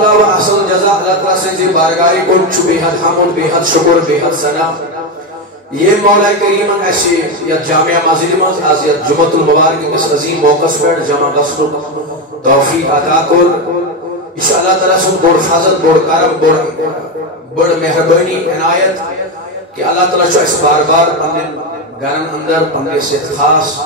اللہ و احسن جزا اللہ تعالیٰ سے بارگاہی کو بے حد حمد بے حد شکر بے حد ثنا یہ مولا کریم ایسے یا جامعہ مسجد میں از یا جمعۃ المبارک اس عظیم موقع پر جمع گژھنُک توفیق عطا کور یہ چھ اللہ تعالیٰ سُنٛد بوڑ فضل بوڑ کرم بوڑ مہربانی عنایت کہ اللہ تعالیٰ چھُ اَسہِ بار بار پننٮ۪ن گرن اندر پننِس یتھ خاص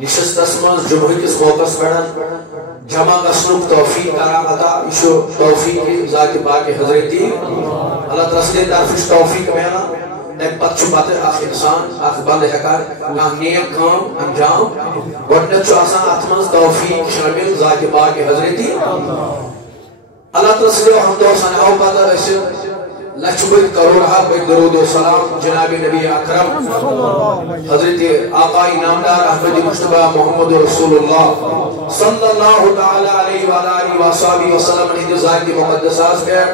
نشستس منٛز جمعہ کِس موقعس پٮ۪ٹھ جمع گژھنُک توفیق کران عطا یہ چھُ توفیق ذات پاک حضرتی اللہ تعالیٰ سٕنٛدِ طرفہٕ چھُ توفیق میلان ایک پتہ اخ انسان اخ بند ہیکان کانٛہہ نیک کٲم انجام گۄڈنیٚتھ چھُ آسان اتھ منٛز توفیق شٲمِل ذات پاک حضرتی اللہ تعالیٰ سٕنٛدیو حمدو ثناہو پتہٕ أسۍ لچھ بٔدۍ کروڑ ہا بٔدۍ درود و سلام جناب نبی اکرم حضرت آقا نامدار احمد مصطفیٰ محمد رسول اللہ صلی اللہ تعالی علیہ وآلہ وصحبہ وسلم ہندس ذات مقدسات پہ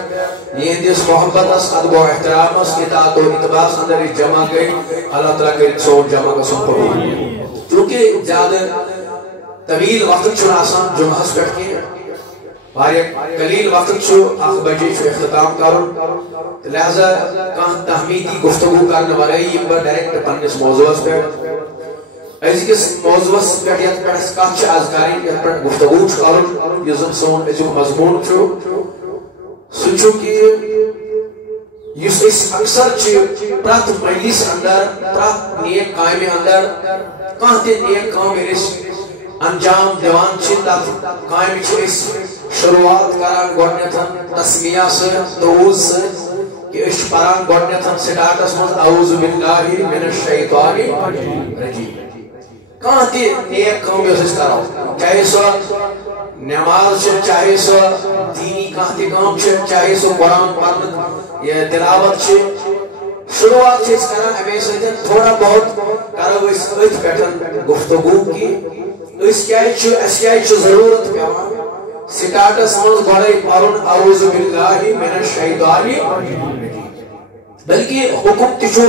یہندس محبتس ادب و احترامس اطاعت و اتباعس اندر جمع گئی اللہ تعالیٰ کے سون جمع گژھُن قبول چونکہ زیادہ طویل وقت چھُنہٕ آسان جمعہس پٮ۪ٹھ کینٛہہ واریاہ قلیل وقت چھُ اکھ بجے چھُ اختتام کرُن لہذا کانٛہہ تحمیدی گفتگو کرنہٕ ورٲے یِمہٕ بہٕ ڈائریکٹ پننِس موضوعس پٮ۪ٹھ أزکِس موضوعس پٮ۪ٹھ یتھ پٮ۪ٹھ اَسہِ کتھ چھِ آز کرٕنۍ یتھ پٮ۪ٹھ گفتگو چھُ کرُن یُس زن سون أزیُک مضموٗن چھُ سُہ چھُ کہ یُس أسۍ اکثر چھِ پرٛٮ۪تھ مجلس اندر پرٛٮ۪تھ نیک کامہِ اندر کانٛہہ تہِ نیک کٲم ییٚلہِ أسۍ انجام دِوان چھِ تتھ کامہِ چھِ أسۍ شروعات کران گۄڈنیٚتھ تسمیہ سۭتۍ توٗز سۭتۍ کہ أسۍ چھِ پران گۄڈنیٚتھ سٹارٹس منٛز اعوذ باللہ من الشیطان الرجیم کانٛہہ تہِ نیک کٲم یۄس أسۍ کرو چاہے سۄ نماز چھِ چاہے سۄ دینی کانٛہہ تہِ کٲم چھِ چاہے سۄ قرآن پرنُک یا تلاوت چھِ شروعات چھِ أسۍ کران اَمے سۭتۍ تھوڑا بہت کرو أسۍ أتھۍ پٮ۪ٹھ گفتگو کہ أسۍ کیٛازِ چھُ ضروٗرت پیٚوان سٹارٹس منٛز گۄڈے پرُن اعوذ باللہ من الشیطان بلکہ حکم تہِ چھُ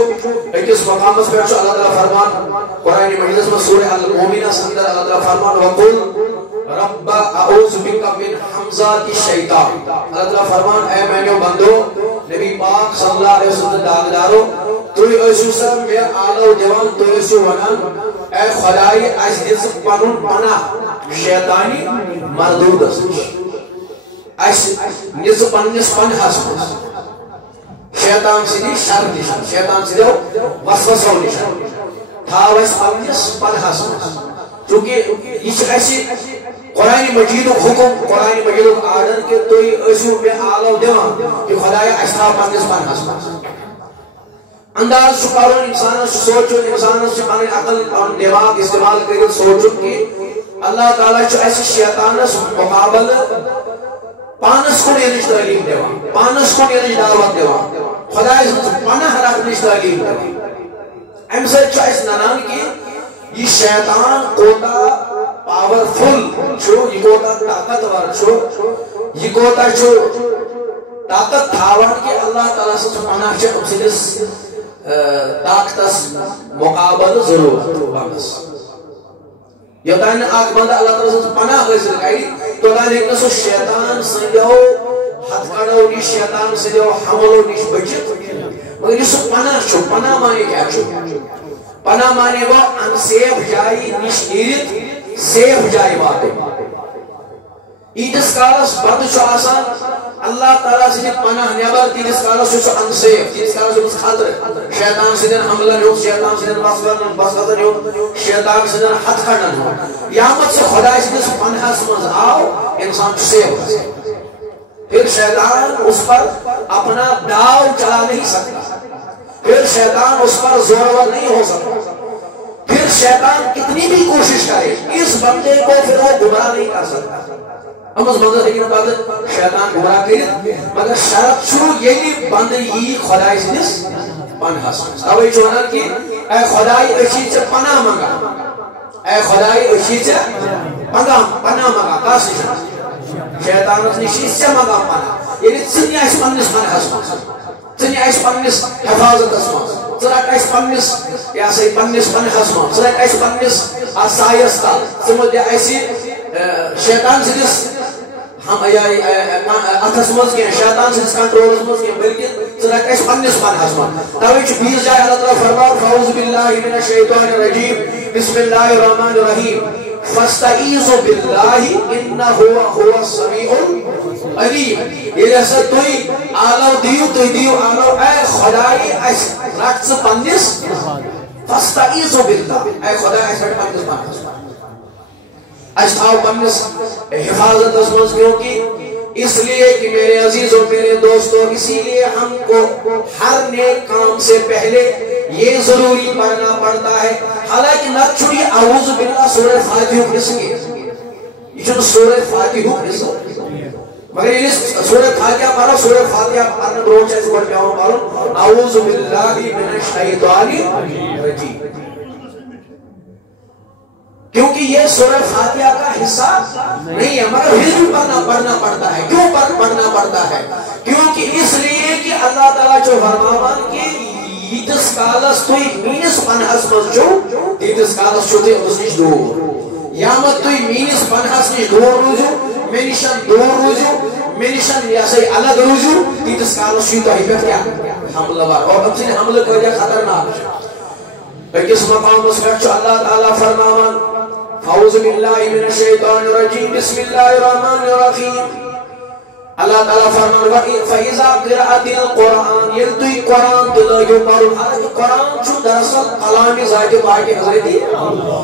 أکِس مقامس پٮ۪ٹھ چھُ اللہ تعالیٰ فرمان قرآن مجیدس منٛز سورہ المومنس اندر اللہ تعالیٰ فرمان وقل رب اعوذ بک من حمزات الشیطان اللہ تعالیٰ فرمان اے میانیو بندو نبی پاک صلی اللہ علیہ وسلم داغدارو تُہۍ ٲسِو سا مےٚ آلو دِوان تُہۍ ٲسِو ونان اے خدایہِ اَسہِ دِژ پنُن پناہ شیطانی مردودس نِش اَسہِ نِژ پننِس پناہس منٛز شیطان سٕنٛدِ شرٕ نِش شیطان سٕنٛدیو وسوسو نِش تھاو اَسہِ پننِس پناہس منٛز چونکہ یہ چھُ اَسہِ قرآن مجیدُک حکم قرآن مجیدُک آرڈر کہ تُہۍ ٲسِو مےٚ آلو دِوان کہ خدایا اَسہِ تھاو پننِس پناہس منٛز انداز چھُ کرُن انسانس چھُ سونچُن انسانس چھُ پنٕنۍ عقل پنُن دٮ۪ماغ استعمال کٔرِتھ سونچُن کہ اللہ تعالیٰ چھُ اَسہِ شیطانس مقابلہٕ پانس کُن یِنٕچ تعلیٖم دِوان پانس کُن یِنٕچ دعوت دِوان خداے سٕنٛز پناہ رٹنٕچ تعلیٖم دِوان امہِ سۭتۍ چھُ اَسہِ ننان کہ یہ شیطان کوتاہ پاورفل چھُ یہ کوتاہ طاقتور چھُ یہ کوتاہ چھُ طاقت تھاوان کہ اللہ تعالیٰ سٕنٛز پناہ چھِ أمۍ سٕنٛدِس طاقتس مقابلہٕ ضروٗرت بنس یوٚتانۍ نہٕ اکھ بندٕ اللہ تعالیٰ سٕنٛز پناہ حٲصِل کرِ توٚتانۍ ہیٚکہِ نہٕ سُہ شیطان سٕنٛدیو ہتھکڑو نِش شیطان سٕنٛدیو حملو نِش بٔچِتھ مگر یُس سُہ پناہ چھُ پناہ معنی کیٛاہ چھُ پناہ معنی گوٚو انسیف جایہِ نِش نیٖرِتھ سیف جایہِ واتُن ییٖتِس کالس بندٕ چھُ آسان اللہ تعالیٰ سٕنٛدِ پناہ نٮ۪بر تیٖتِس کالس چھُ سُہ انسیف تیٖتِس کالس چھُ أمِس خطرٕ شیطان سٕنٛدٮ۪ن حملن ہُنٛد شیطان سٕنٛدٮ۪ن وسوسن ہُنٛد شیطان سٕنٛدٮ۪ن ہتھکڑن ہُنٛد یامت سُہ خداے سٕنٛدِس پناہس منٛز آو انسان چھُ سیف گژھان پھر شیطان اس پر اپنا داؤ چلا نہیں سکتا پھر شیطان اس پر زورور نہیں ہو سکتا پھر شیطان کتنی بھی کوشش کرے اس بندے کو پھر وہ گمراہ نہیں کر سکتا امس بندس ہیٚکہِ نہٕ پتہٕ شیطان گمراہ کٔرِتھ مگر شرط چھُ ییٚلہِ بندٕ یی خۄداے سٕنٛدِس پناہس منٛز توے چھُ ونان کہ اے خۄداے أسۍ چھِ ژےٚ پناہ منگان اے خۄداے أسۍ چھِ ژےٚ پناہ منگان کس نِش شیطانس نِش چھِ ژےٚ منگان پناہ ییٚلہِ ژٕ نہِ اَسہِ پننِس پناہس منٛز ژٕ نہِ اَسہِ پننِس حفاظتس منٛز ژٕ رٹ اَسہِ پننِس یہِ ہسا یہِ پننِس پناہس منٛز ژٕ رٹ اَسہِ پننِس اتھ سایس تل ژٕ مہٕ دِ اَسہِ شیطان سٕنٛدِس اتھس مز کی شیطان سنس کنٹرولس مز کی بلکہ ژٕ رٹ اَسہِ پننس پنہس مز توے چھُ بیٚیِس جایہِ اللہ تعالیٰ فرمان فاعوذ باللہ من الشیطان الرجیم بسم اللہ الرحمن الرحیم فاستعیذوا باللہ انہ هو السمیع العلیم ییٚلہِ ہسا تُہۍ آلو دِیِو تُہۍ دِیِو آلو اے خدایہِ اَسہِ رٹ ژٕ پننس فاستعیذوا باللہ اے خدایہِ اَسہِ رٹ پننس پنہس اَسہِ تھاو پننس حفاظتس مز کیونکہ اس لیے کہ میرے عزیزوں میرے دوستوں اسی لیے ہم کو ہر نیک کام سے پہلے یہ ضروری پڑھنا پڑتا ہے حالانکہ نہ چھوڑی اعوذ باللہ سورہ فاتحہ قسم یہ سورہ فاتحہ قسم مگر یہ سورہ فاتحہ پڑھو سورہ فاتحہ پڑھنا بروچ ہے سورہ پیاؤں پڑھو اعوذ باللہ من الشیطان الرجیم کیونکہ یہ سورہ فاتحہ کا حصہ نہیں ہے مگر پھر بھی پڑھنا پڑتا ہے کیوں پڑھنا پڑتا ہے کیونکہ اس لیے کہ اللہ تعالیٰ جو فرمان کہ یتس کالس تھی مینس پنہس مز چھو تیتس کالس چھو تھی اس نش دور یا مت تھی مینس پنہس نش دور روزو میں نشن دور روزو میں نشن یاسے الگ روزو تیتس کالس چھو تھی پہ کیا حملہ وار اور اب سے حملہ کر جا خطرناک کس مقام اس پر چھو اللہ تعالیٰ فرمان اعوذ باللہ من الشیطان الرجیم بسم اللہ الرحمن الرحیم اللہ تعالیٰ فرمان فَإِذَا قِرَأَتِ الْقُرْآنِ يَلْتُي قرآن تِلَاغِو پارو حالانکہ قرآن چھو دراصل کلامی ذات پاک حضرتی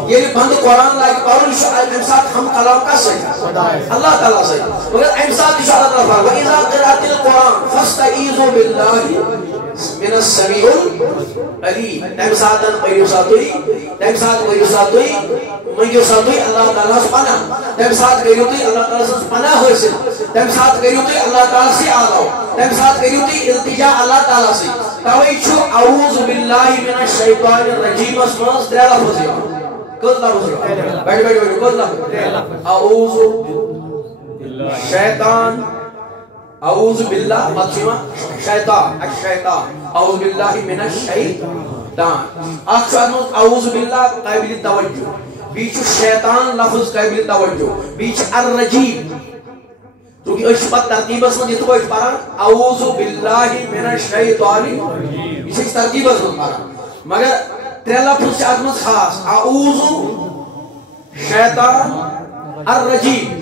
یہ بند قرآن لاغ پارو شو امسات ہم کلام کا صحیح اللہ تعالیٰ صحیح مگر امسات شو اللہ تعالیٰ فرمان وَإِذَا قِرَأَتِ الْقُرْآنِ فَاسْتَعِيذُوا بِاللَّهِ من السمیع العلیم تم ساتن پریو ساتوئی تم سات پریو ساتوئی منگیو ساتوئی اللہ تعالیٰ سے پناہ تم سات کریو تی اللہ تعالیٰ سے پناہ حاصل تم سات کریو تی اللہ تعالیٰ سے آلاؤ تم سات کریو تی التجاء اللہ تعالیٰ سے توئی چھو اعوذ باللہ من الشیطان الرجیم اسماس ترے لفظ ہے کت لفظ ہے بیٹھ کت لفظ اعوذ شیطان اعوذ باللہ مطمئنہ شیطان الشیطان اعوذ باللہ من الشیطان اکھ شواد اعوذ باللہ قابل توجہ بیچ شیطان لفظ قابل توجہ بیچ الرجیم کیونکہ اس پر ترتیب اس میں جتو اس پارا اعوذ باللہ من الشیطان اس ترتیب اس میں پارا مگر ترے لفظ سے ازمت خاص اعوذ شیطان الرجیم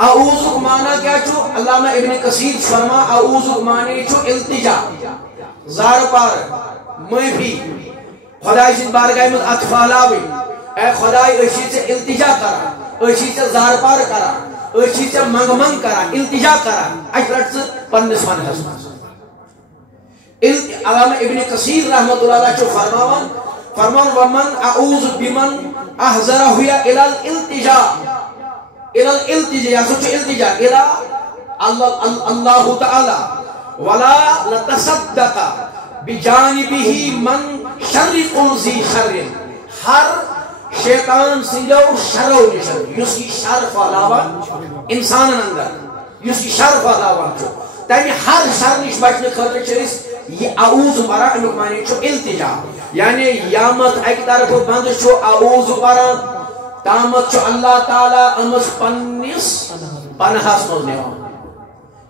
اعوذ معنی کیا چھو علامہ ابن کثیر فرما اعوذ معنی چھو التجا زار پار معافی خدای سے بارگاہ میں اطفالاوی اے خدای اشی سے التجا کرا اشی سے زار پار کرا اشی سے منگ منگ کرا التجا کرا اشرت سے پنس پنس علامہ ابن کثیر رحمت اللہ علیہ چھو فرمان ومن اعوذ بمن احضرہ ہویا الى الالتجا الى الالتجاء یا سوچ التجاء الى اللہ تعالی ولا لتصدق بجانبه من شر كل ذي شر ہر شیطان سنجو شرو نشن یس کی شر فلاوا انسان اندر یس کی شر فلاوا تمی ہر شر نش بچنے خاطر چیز یہ اعوذ برا امیک معنی چھو التجاء یعنی یامت ایک طرف بند چھو اعوذ برا تامت چھو اللہ تعالیٰ امس پنس پنہس مز نیوان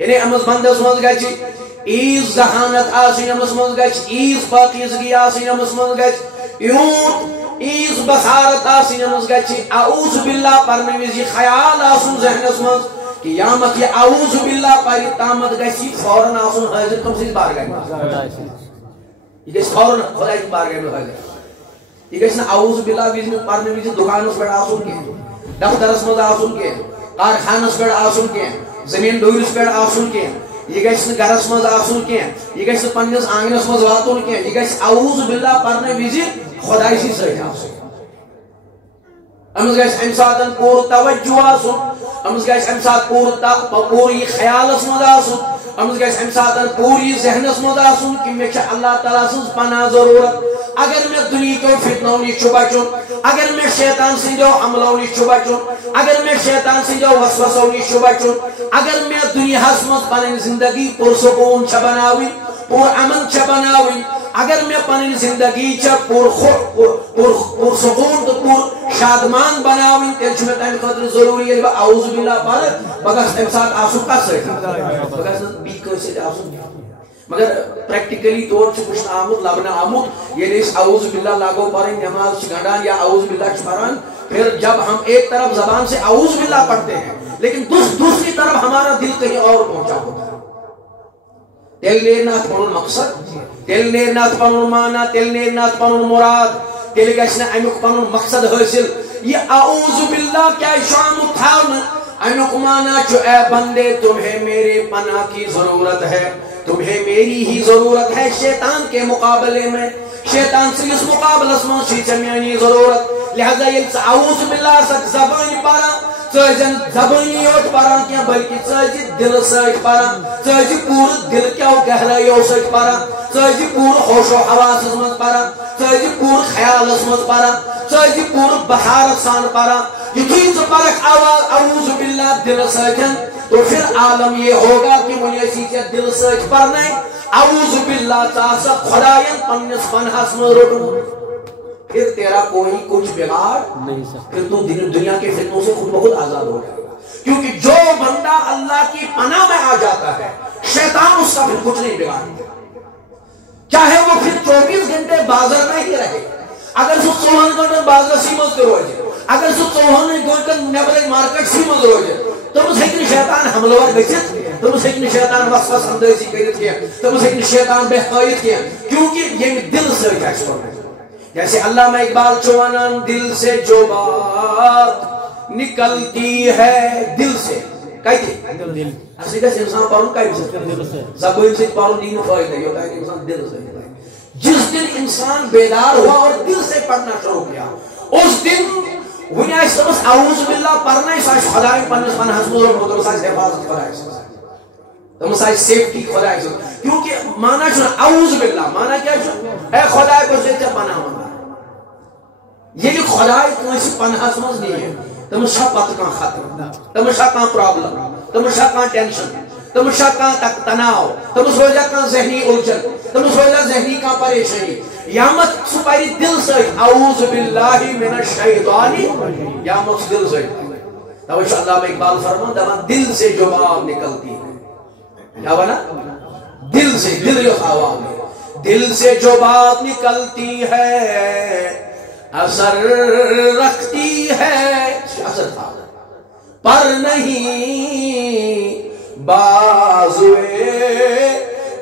یعنی امس بندس مز گچ ایز ذہانت آسین امس مز گچ ایز پاکیزگی آسین امس مز گچ یوت ایز بصارت آسین امس گچ اعوذ باللہ پرنے وزی خیال آسن ذہنس مز کہ یامت یہ اعوذ باللہ پری تامت گچی فوراً آسن حاضر تم سے بارگاہ یہ گچ فوراً خدا کی بارگاہ میں حاضر یہ گھس نا اعوذ باللہ وزن پرنے وزن دکانس پر آسن کی دفترس مز آسن کی کارخانس پر آسن کی زمین ڈورس پر آسن کی یہ گھس نا گھرس مز آسن کی یہ گھس نا پنس آنگنس مز واتن کی یہ گھس اعوذ باللہ پرنے وزن خدای سی سۭتۍ آسن امس گھس امہ ساتن پور توجہ آسن امس گھس امہ سات پور یہ خیالس مز آسن امس گھس امہ ساتن پور یہ ذہنس مز آسن کہ مے چھ اللہ تعالیٰ سٕنٛز پناہ ضرورت اگر میں دنیا کو فتنوں نش بچن اگر میں شیطان سندو حملوں نش بچن اگر میں شیطان سندو وسوسوں نش بچن اگر میں دنیا مز پن زندگی پرسکون بناوی پور امن چھ بناوی اگر میں پنن زندگی چھ پور سکون تو پور شادمان بناوی تیل چھ میں تمہیں خاطر ضروری ہے اعوذ باللہ پر بگس تمہیں ساتھ آسو کس رہا بگس بی کوئی آسو مگر پریکٹیکلی طور سے کچھ آمد لبنا آمد یہ اس اعوذ باللہ لاگو پڑھیں نماز گھڑان یا اعوذ باللہ پڑھان پھر جب ہم ایک طرف زبان سے اعوذ باللہ پڑھتے ہیں لیکن دوسری طرف ہمارا دل کہیں اور پہنچا ہوتا ہے تیل نیرنات پنن مقصد تیل نیرنات پنن مانا تیل نیرنات پنن مراد تیل گشنا امیک پنن مقصد حاصل یہ اعوذ باللہ کیا شام تھاون امیک مانا جو اے بندے تمہیں میرے پناہ کی ضرورت ہے تمہیں میری ہی ضرورت ہے شیطان کے مقابلے میں شیطان سے اس مقابلہ میں شیطانی ضرورت لہذا یہ اعوذ باللہ سک زبان پارا ژن زبانی یوت پاران کیا بلکہ ژ دل سۭتۍ پاران ژ پور دل کیو گہرایو سۭتۍ پاران ژ پور ہوش و حواسس منٛز پاران ژ پور خیالس منٛز پاران ژ پور بہارت سان پاران یتھُے ژٕ پرکھ اعوذ باللہ دل سۭتۍ تو پھر عالم یہ ہوگا کہ مجھے ژےٚ دل سۭتۍ پرنے اعوذ باللہ ژٕ آسکھ خدایَن پننِس پناہس منٛز روٚٹمُت پھر تیرا کوئی کچھ بگاڑ نہیں سکتا پھر تو دنیا کے فتنوں سے خود بخود آزاد ہو جائے گا کیونکہ جو بندہ اللہ کی پناہ میں آ جاتا ہے شیطان اس کا پھر کچھ نہیں بگاڑتا چاہے وہ پھر 24 گھنٹے بازار میں ہی رہے اگر سو 4 گھنٹے بازار سی مز روزے اگر سو 4 گھنٹے نیبر مارکیٹ سی مز روزے تمس ہیکہ شیطان حملور گژھِتھ تمس ہیکہ شیطان وسوس اندازی کٔرِتھ کینٛہہ تمس ہیکہ شیطان بہکٲیِتھ کینٛہہ کیونکہ ییٚمہِ دل سۭتۍ آسہِ کوٚرمُت جیسے علامہ اقبال چوانان دل سے جو بات نکلتی ہے دل سے کہتے دل اصلی کا انسان پڑھوں کہیں سے زبان سے پڑھوں دین فائدہ یہ ہوتا ہے کہ انسان دل سے جس دن انسان بیدار ہوا اور دل سے پڑھنا شروع کیا اس دن ونی آئیس تمس اعوذ باللہ پڑھنا اس آئیس خدای پنس من حسن اور تمس آئیس حفاظت خدای تمس آئیس سیفٹی خدای کیونکہ مانا چھو اعوذ باللہ مانا کیا چھو اے خدای کو سے پناہ مانا یہ خدای کنسی پناہس مز نہیں ہے تمس چھا پتہ کان خطر تمس چھا کان پرابلم تمس چھا کان ٹینشن تمس چھا کان تناؤ تمس روزا کان ذہنی الجھن تمس روزا ذہنی کان پریشانی یامت سپاری دل سے اعوذ باللہ من الشیطان یامت دل سے توجہ علامہ اقبال فرمان دما دل سے جو بات نکلتی ہے کیا بنا دل سے دل یہ آواز دل سے جو بات نکلتی ہے اثر رکھتی ہے اثر تھا پر نہیں بازوئے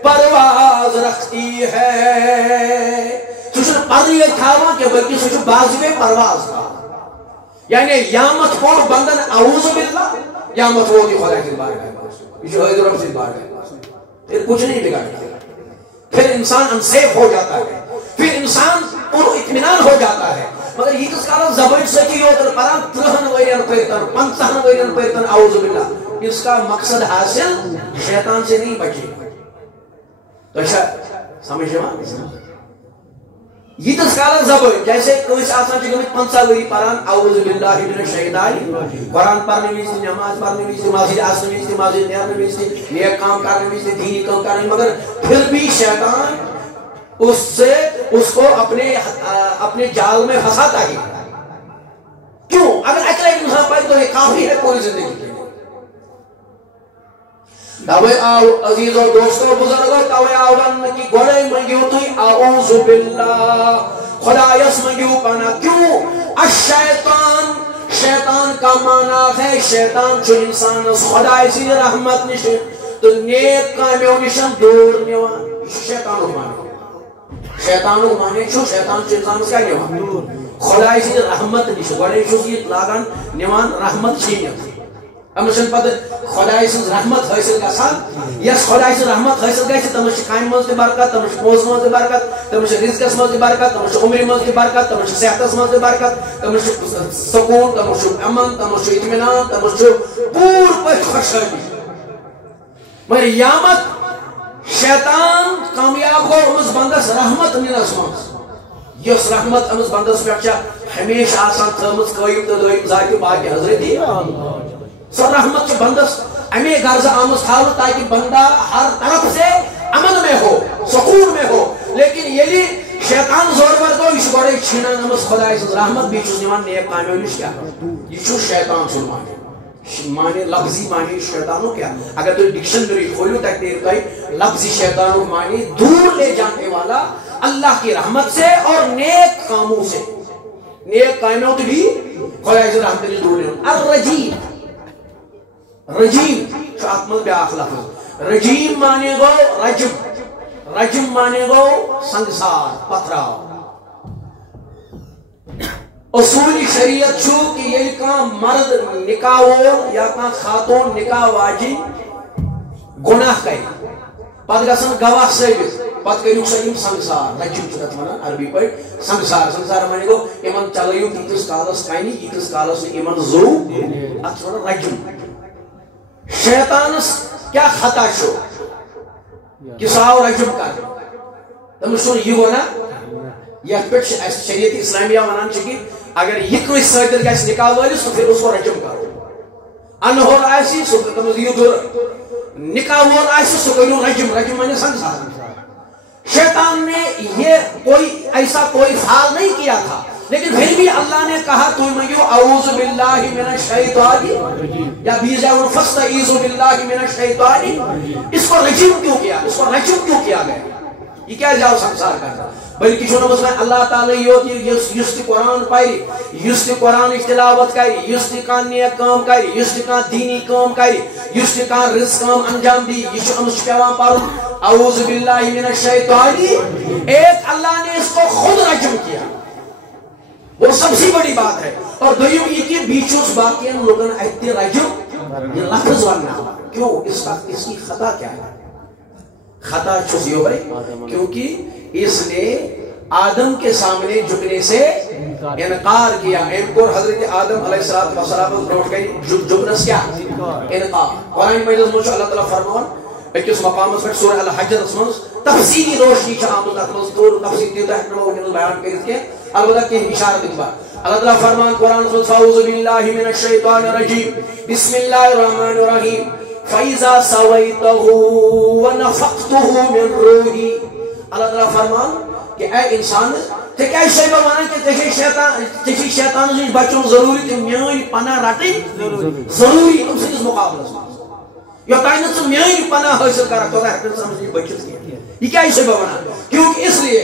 پرواز رکھتی ہے سوچو پر یہ تھا کہ بلکہ سوچو بازوئے پرواز تھا یعنی یامت پور بندن اعوذ باللہ یامت وہ دی خدا کی بار ہے جو ہے رب سے بار ہے پھر کچھ نہیں بگڑتا پھر انسان انسیف ہو جاتا ہے پھر انسان پر اطمینان ہو جاتا ہے مگر یہ کس کارن زبان سے کی ہوتا پران 30 ورین پیتن 50 ورین پیتن اعوذ باللہ اس کا مقصد حاصل شیطان سے نہیں بچے تو اچھا سمجھ جائے یہ کس کارن زبان جیسے کوئی آسان چکے 50 وری پران اعوذ باللہ من الشیطان قرآن پڑھنے میں سے نماز پڑھنے میں سے مسجد آسنے میں سے مسجد نیرنے میں سے نیک کام کرنے میں سے دینی کام کرنے مگر پھر بھی شیطان اس سے اس کو اپنے جال میں پھنساتا ہے کیوں اگر اکلا انسان پائے تو یہ کافی ہے پوری زندگی کے لیے توے آو عزیز اور دوستوں بزرگوں توے آوان کی گوڑے منگیو توی اعوذ باللہ خدایس منگیو پانا کیوں الشیطان شیطان کا معنی ہے شیطان جو انسان خدای سی رحمت نشن تو نیک کامیوں نشن دور نیوان شیطان معنی شیطانو مانے چھو شیطان چھو انسان اس کا نیوان خدای سی رحمت نشو گوڑے چھو کی لاغان نیوان رحمت چھینیت امشن پتہ خدای سی رحمت حاصل کا ساتھ یس خدای سی رحمت حاصل گئی تمش قائم مزد برکت تمش پوز مزد برکت تمش رزق مزد برکت تمش عمر مزد برکت تمش صحت مزد برکت تمش سکون تمش امن تمش اطمینان تمش پور پہ خوشحالی مگر یامت شیطان کامیاب ہو امس بندس رحمت نینس مز یس رحمت امس بندس پہ ہمیشہ آسان تھمز قائم تو دائم ذات باقی حضرتی سو رحمت چھ بندس امی غرض آمز تھاو تاکہ بندہ ہر طرف سے امن میں ہو سکون میں ہو. لیکن یلی شیطان زور ور گو یہ گوڑے چھینا نمس خدا سن رحمت بیچ نمان نیک کامیو نش کیا یہ چھو شیطان سن معنی لفظی معنی شیطانوں کیا. اگر تو ڈکشنری کھولو تک دیر گئی لفظی شیطانوں معنی دور لے جانے والا اللہ کی رحمت سے اور نیک کاموں سے. نیک کاموں تو بھی خدا سے رحمت سے دور لے. الرجیم رجیم شو آتمت بیاخ لفظ رجیم معنی گو رجم. رجم معنی گو سنگسار پتھراؤ. اصول شریعت چھو کہ یہ کان مرد نکاح وول یا کان خاتون نکاح واجی گناہ کئی پت گژھن گواہ ثابت پت کریو سا یم سنگسار. رجم چھُ تتھ ونان عربی پٲٹھۍ سنگسار. سنگسار معنی گو یمن چلٲیِو تیٖتِس کالس کنہِ ییٖتِس کالس نہٕ یمن زو اتھ چھُ ونان رجم. شیطانس کیا خطا چھُ کہ سُہ آو رجم کرنہٕ. تٔمِس چھُنہٕ یہِ ونان یتھ پٮ۪ٹھ شریعت اسلامیہ ونان چھِ کہ اگر یہ کوئی سۭتۍ گژھِ نکاح وٲلِس تو پھر اس کو رجم کرو. انہور آسی سُہ تٔمِس دِیِو دُر. نکاح وول آسی سُہ کٔرِو رجم. رجم معنی سنگسار. شیطان نے یہ کوئی ایسا کوئی فعل نہیں کیا تھا لیکن پھر بھی اللہ نے کہا تم مانگو اعوذ باللہ من الشیطان یا بیجا فاستعیذ باللہ من الشیطان. اس کو رجم کیوں کیا؟ اس کو رجم کیوں کیا گیا؟ یہ کیا جاؤ سنسار کرتا بلکہ چھو نمس میں اللہ تعالیٰ یس تی قرآن پاری یس تی قرآن تلاوت کری یس تی کان نیک کام کری یس تی کان دینی کام کری یس تی کان رزق کام انجام دی یہ چھو امس پیوان پارو اعوذ باللہ من الشیطان. ایک اللہ نے اس کو خود رجم کیا وہ سب سے بڑی بات ہے. اور دویم یہ کہ بیچوس باقی لوگن اہتی رجم یہ لفظ ورنہ کیوں اس کی خطا کیا ہے؟ خطا چھو بھائی کیونکہ اس نے آدم کے سامنے جھکنے سے انکار کیا. حضرت آدم علیہ السلام بروٹ گئی جھکنس کیا انکار. قرآن مجید میں اللہ تعالیٰ فرمان اکس مقامس پر سورہ الحجر من تفصیلی روشنی آمد ات طور تفصیل تیوتہ بیان کرت کی البتہ کہ اشارہ دن بار. اللہ تعالیٰ فرمان قرآن اعوذ باللہ من الشیطان الرجیم بسم اللہ الرحمن الرحیم فَإِذَا سَوَيْتَهُ وَنَفَقْتُهُ مِنْ رُوحِي. اللہ تعالیٰ فرمان کہ اے انسان تے کیا شیبہ مانا کہ تیشی شیطان سے بچوں ضروری تے میانی پناہ رٹی ضروری ہم سے اس مقابلہ یا کائنات سے میانی پناہ حاصل کرا تو ہے پھر سمجھے بچت کیا. یہ کیا شیبہ مانا کیونکہ اس لیے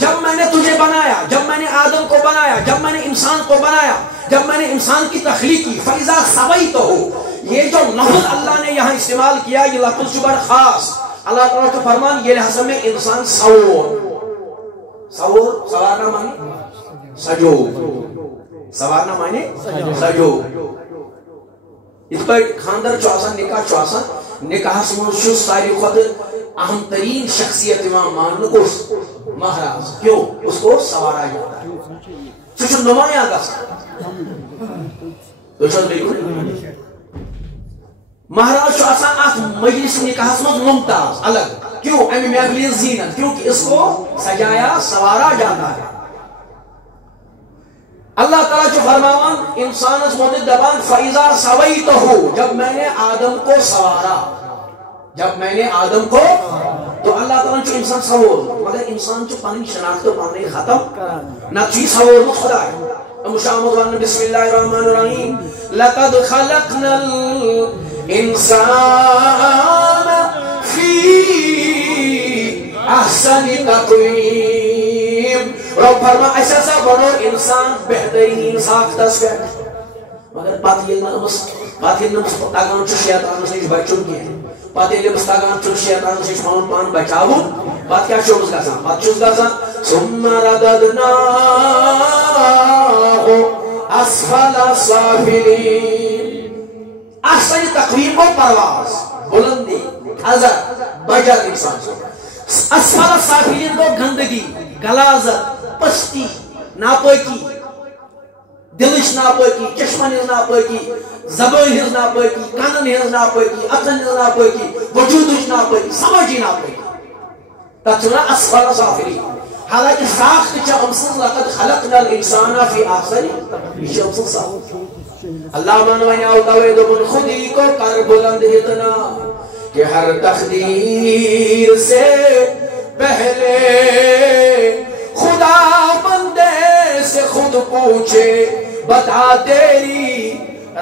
جب میں نے تجھے بنایا جب میں نے آدم کو بنایا جب میں نے انسان کو بنایا جب میں نے انسان کی تخلیق کی فَإِذَا سَوَيْتَهُ یہ جو لفظ اللہ نے یہاں استعمال کیا یہ لفظ جو بڑا خاص اللہ تعالیٰ کا فرمان یہ لحظہ میں انسان سوارنا مانے سجو سوارنا مانے سجو. اس پر خاندر چواسا نکاح چواسا نکاح سمجھو ساری خود اہم ترین شخصیت امام ماننے کو مہراز کیوں اس کو سوارا جاتا ہے چچو نمائیاں گا تو چل بالکل مہراج آسان آت مجلس نکاح سمجھ ممتاز الگ کیوں امی محفلی زینت کیونکہ اس کو سجایا سوارا جاتا ہے. اللہ تعالیٰ جو فرماوان انسان اس موجود دبان فَإِذَا سَوَيْتَهُ جب میں نے آدم کو سوارا جب میں نے آدم کو تو اللہ تعالیٰ جو انسان سوار مگر انسان جو پانی شناخت و پانی ختم نہ چیز سوار مت خدا ہے. مشاہمت ورن بسم اللہ الرحمن الرحیم لَقَدْ خَلَقْنَا انسان فی احسن تقویم. رب فرما ایسا سا بنو انسان بہترین ساختس پہ مگر پتہ یہ نمس تگان چھ شیطان نش بچن کی پتہ یہ تگان چھ شیطان نش پان پان بچاو پتہ کیا چھس گژھان پتہ چھس گژھان ثم رددناه اسفل سافلین. احسن تقویم کو پرواز بلندی حضر بجت انسان سے اسفل سافلین کو گندگی غلاظت پستی ناپاکی دلش ناپاکی چشمن ہز ناپاکی زبان ہز ناپاکی کانن ہز ناپاکی اتن ہز ناپاکی وجودش ناپاکی سمجھی ناپاکی تچنا اسفل سافلین. حالانکہ ساخت چھ امسن لقد خلقنا الانسان فی احسن یہ امسن ساخت اللہ منوانی آوتاوید من خودی کو کر بلند اتنا کہ ہر تقدیر سے پہلے خدا بندے سے خود پوچھے بتا تیری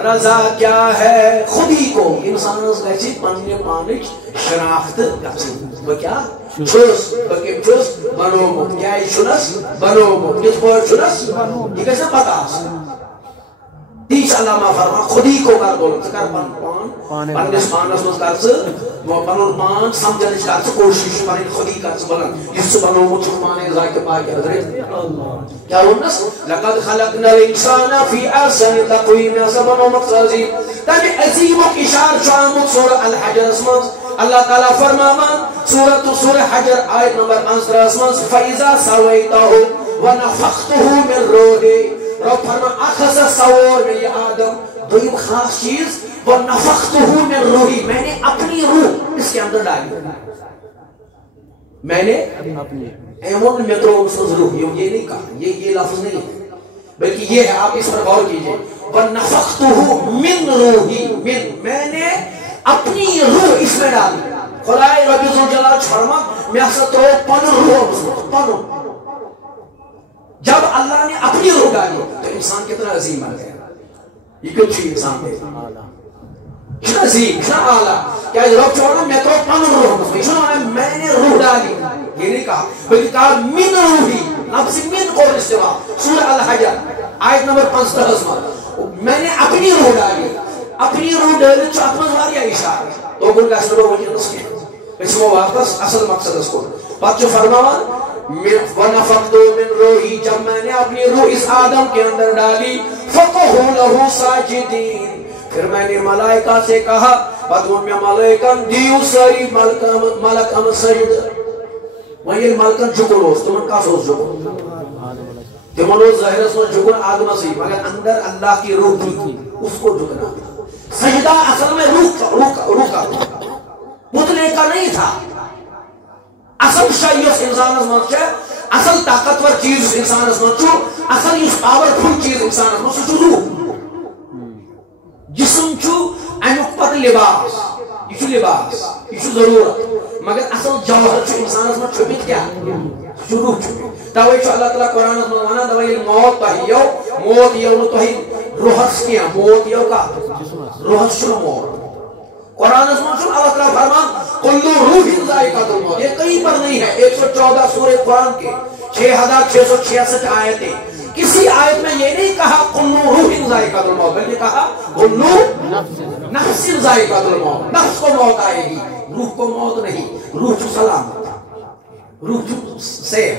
رضا کیا ہے. خودی کو انسان گژھِ پننہِ پانٕچ شناخت گژھٕنۍ. بہٕ کیٛاہ چھُس بہٕ کٔمۍ چھُس بنومُت کیٛازِ چھُنس بنومُت کِتھ پٲٹھۍ چھُنس یہِ گژھِ نہ پتہ آسٕنۍ. تی چھُ علامہ فرمان خودی کو کر بولُن. ژٕ کر پنُن پان پننِس پانس منٛز کر ژٕ پنُن پان سمجھنٕچ کر ژٕ کوٗشش پنٕنۍ خودی کر ژٕ بلند یُس ژٕ بنومُت چھُکھ پانے ذاتِ پاکہِ حضرت کیٛاہ ووٚننس لقد خلقنا الانسان فی احسن تقویم. مےٚ ہسا بنومُت ژٕ عظیٖم. تمہِ عظیٖمُک اِشارٕ چھُ آمُت سورہ الحجرس منٛز. اللہ تعالیٰ فرماوان سورہ حجر آیت نمبر 15 منٛز فَإِذَا سَوَيْتَهُ وَنَفَخْتُهُ مِن روحِي. رب فرما اکھ ہسا سوور میں یہ آدم. دویم خاص چیز وَنَفَخْتُهُ مِن روحِي. میں نے اپنی روح اس کے اندر ڈالی. میں نے ایمون میں تو روح یہ نہیں کہا یہ لفظ نہیں ہے بلکہ یہ ہے. آپ اس پر غور کیجئے. وَنَفَخْتُهُ مِن روحِي. میں نے اپنی روح اس میں ڈالی. خدای رب ذوالجلال فرما میں ہسا تو پنن روح پنن. جب اللہ نے اپنی روح ڈالی تو انسان کتنا عظیم بن گیا. یہ کیوں چھ انسان ہے کتنا عظیم کتنا اعلیٰ. کیا رب چھوڑنا میں تو پنن روح میں نے روح ڈالی. یہ نہیں کہا بلکہ کہا من روحی. لفظ من کو استوا سورہ الحجر آیت نمبر 15 میں نے اپنی روح ڈالی. اپنی روح ڈالت چھو اتمن واریاہ اشارہ تو گن گژھِ نہٕ وٕنکٮ۪نس کینٛہہ. أسۍ یِمو واپس اصل مقصدس کُن. پتہٕ چھُ فرماوان وَنَفَخْتُهُ مِن روحِي. جب میں نے اپنی روح اس آدم کے اندر ڈالی فَقَعُوا لَهُ سَاجِدِينَ. پھر میں نے ملائکہ سے کہا پتہٕ ووٚن مےٚ ملائکن دِیِو سٲری ملک اَمہٕ سجدٕ. وۄنۍ ییٚلہِ ملکن جُکُن اوس تِمن کس اوس جُکُن تِمن اوس ظٲہرس منٛز جُکُن آدمسٕے مگر اندر اللہ کی روح تھی اس کو جھکنا. سجدہ اصل میں روح کا پتلے کا نہیں تھا. اصل شے یُس انسانس منٛز چھِ اصل طاقتور چیز یُس انسانس منٛز چھُ اصل یُس پاورفل چیز انسانس منٛز سُہ چھُ روح. جسم چھُ امیُک پتہٕ لباس. یہ چھُ لباس یہ چھُ ضروٗرت مگر اصل جوہر چھُ انسانس منٛز چھُپِتھ کیٛاہ سُہ چھُ روح چھُپِتھ. توے چھُ اللہ تعالیٰ قرآنس منٛز ونان دپان ییٚلہِ موت تۄہہِ یِیو موت یِیو نہٕ تۄہہِ روحس کینٛہہ موت یِیو کتھ روحس چھُنہٕ موت. قرآنس منٛز چھُنہٕ اللہ تعالیٰ فرمان کُلُّ روحٍ ذائقۃ الموت. یہ کہیں پر نہیں ہے. 114 سورہ قرآن کے 6666 آیتیں. کسی آیت میں یہ نہیں کہا کُلُّ روحٍ ذائقۃ الموت بلکہ کہا کُلُّ نفس ذائقۃ الموت. نفس کو موت آئے گی روح کو موت نہیں. روح چھُ سلامت روح چھُ سیف.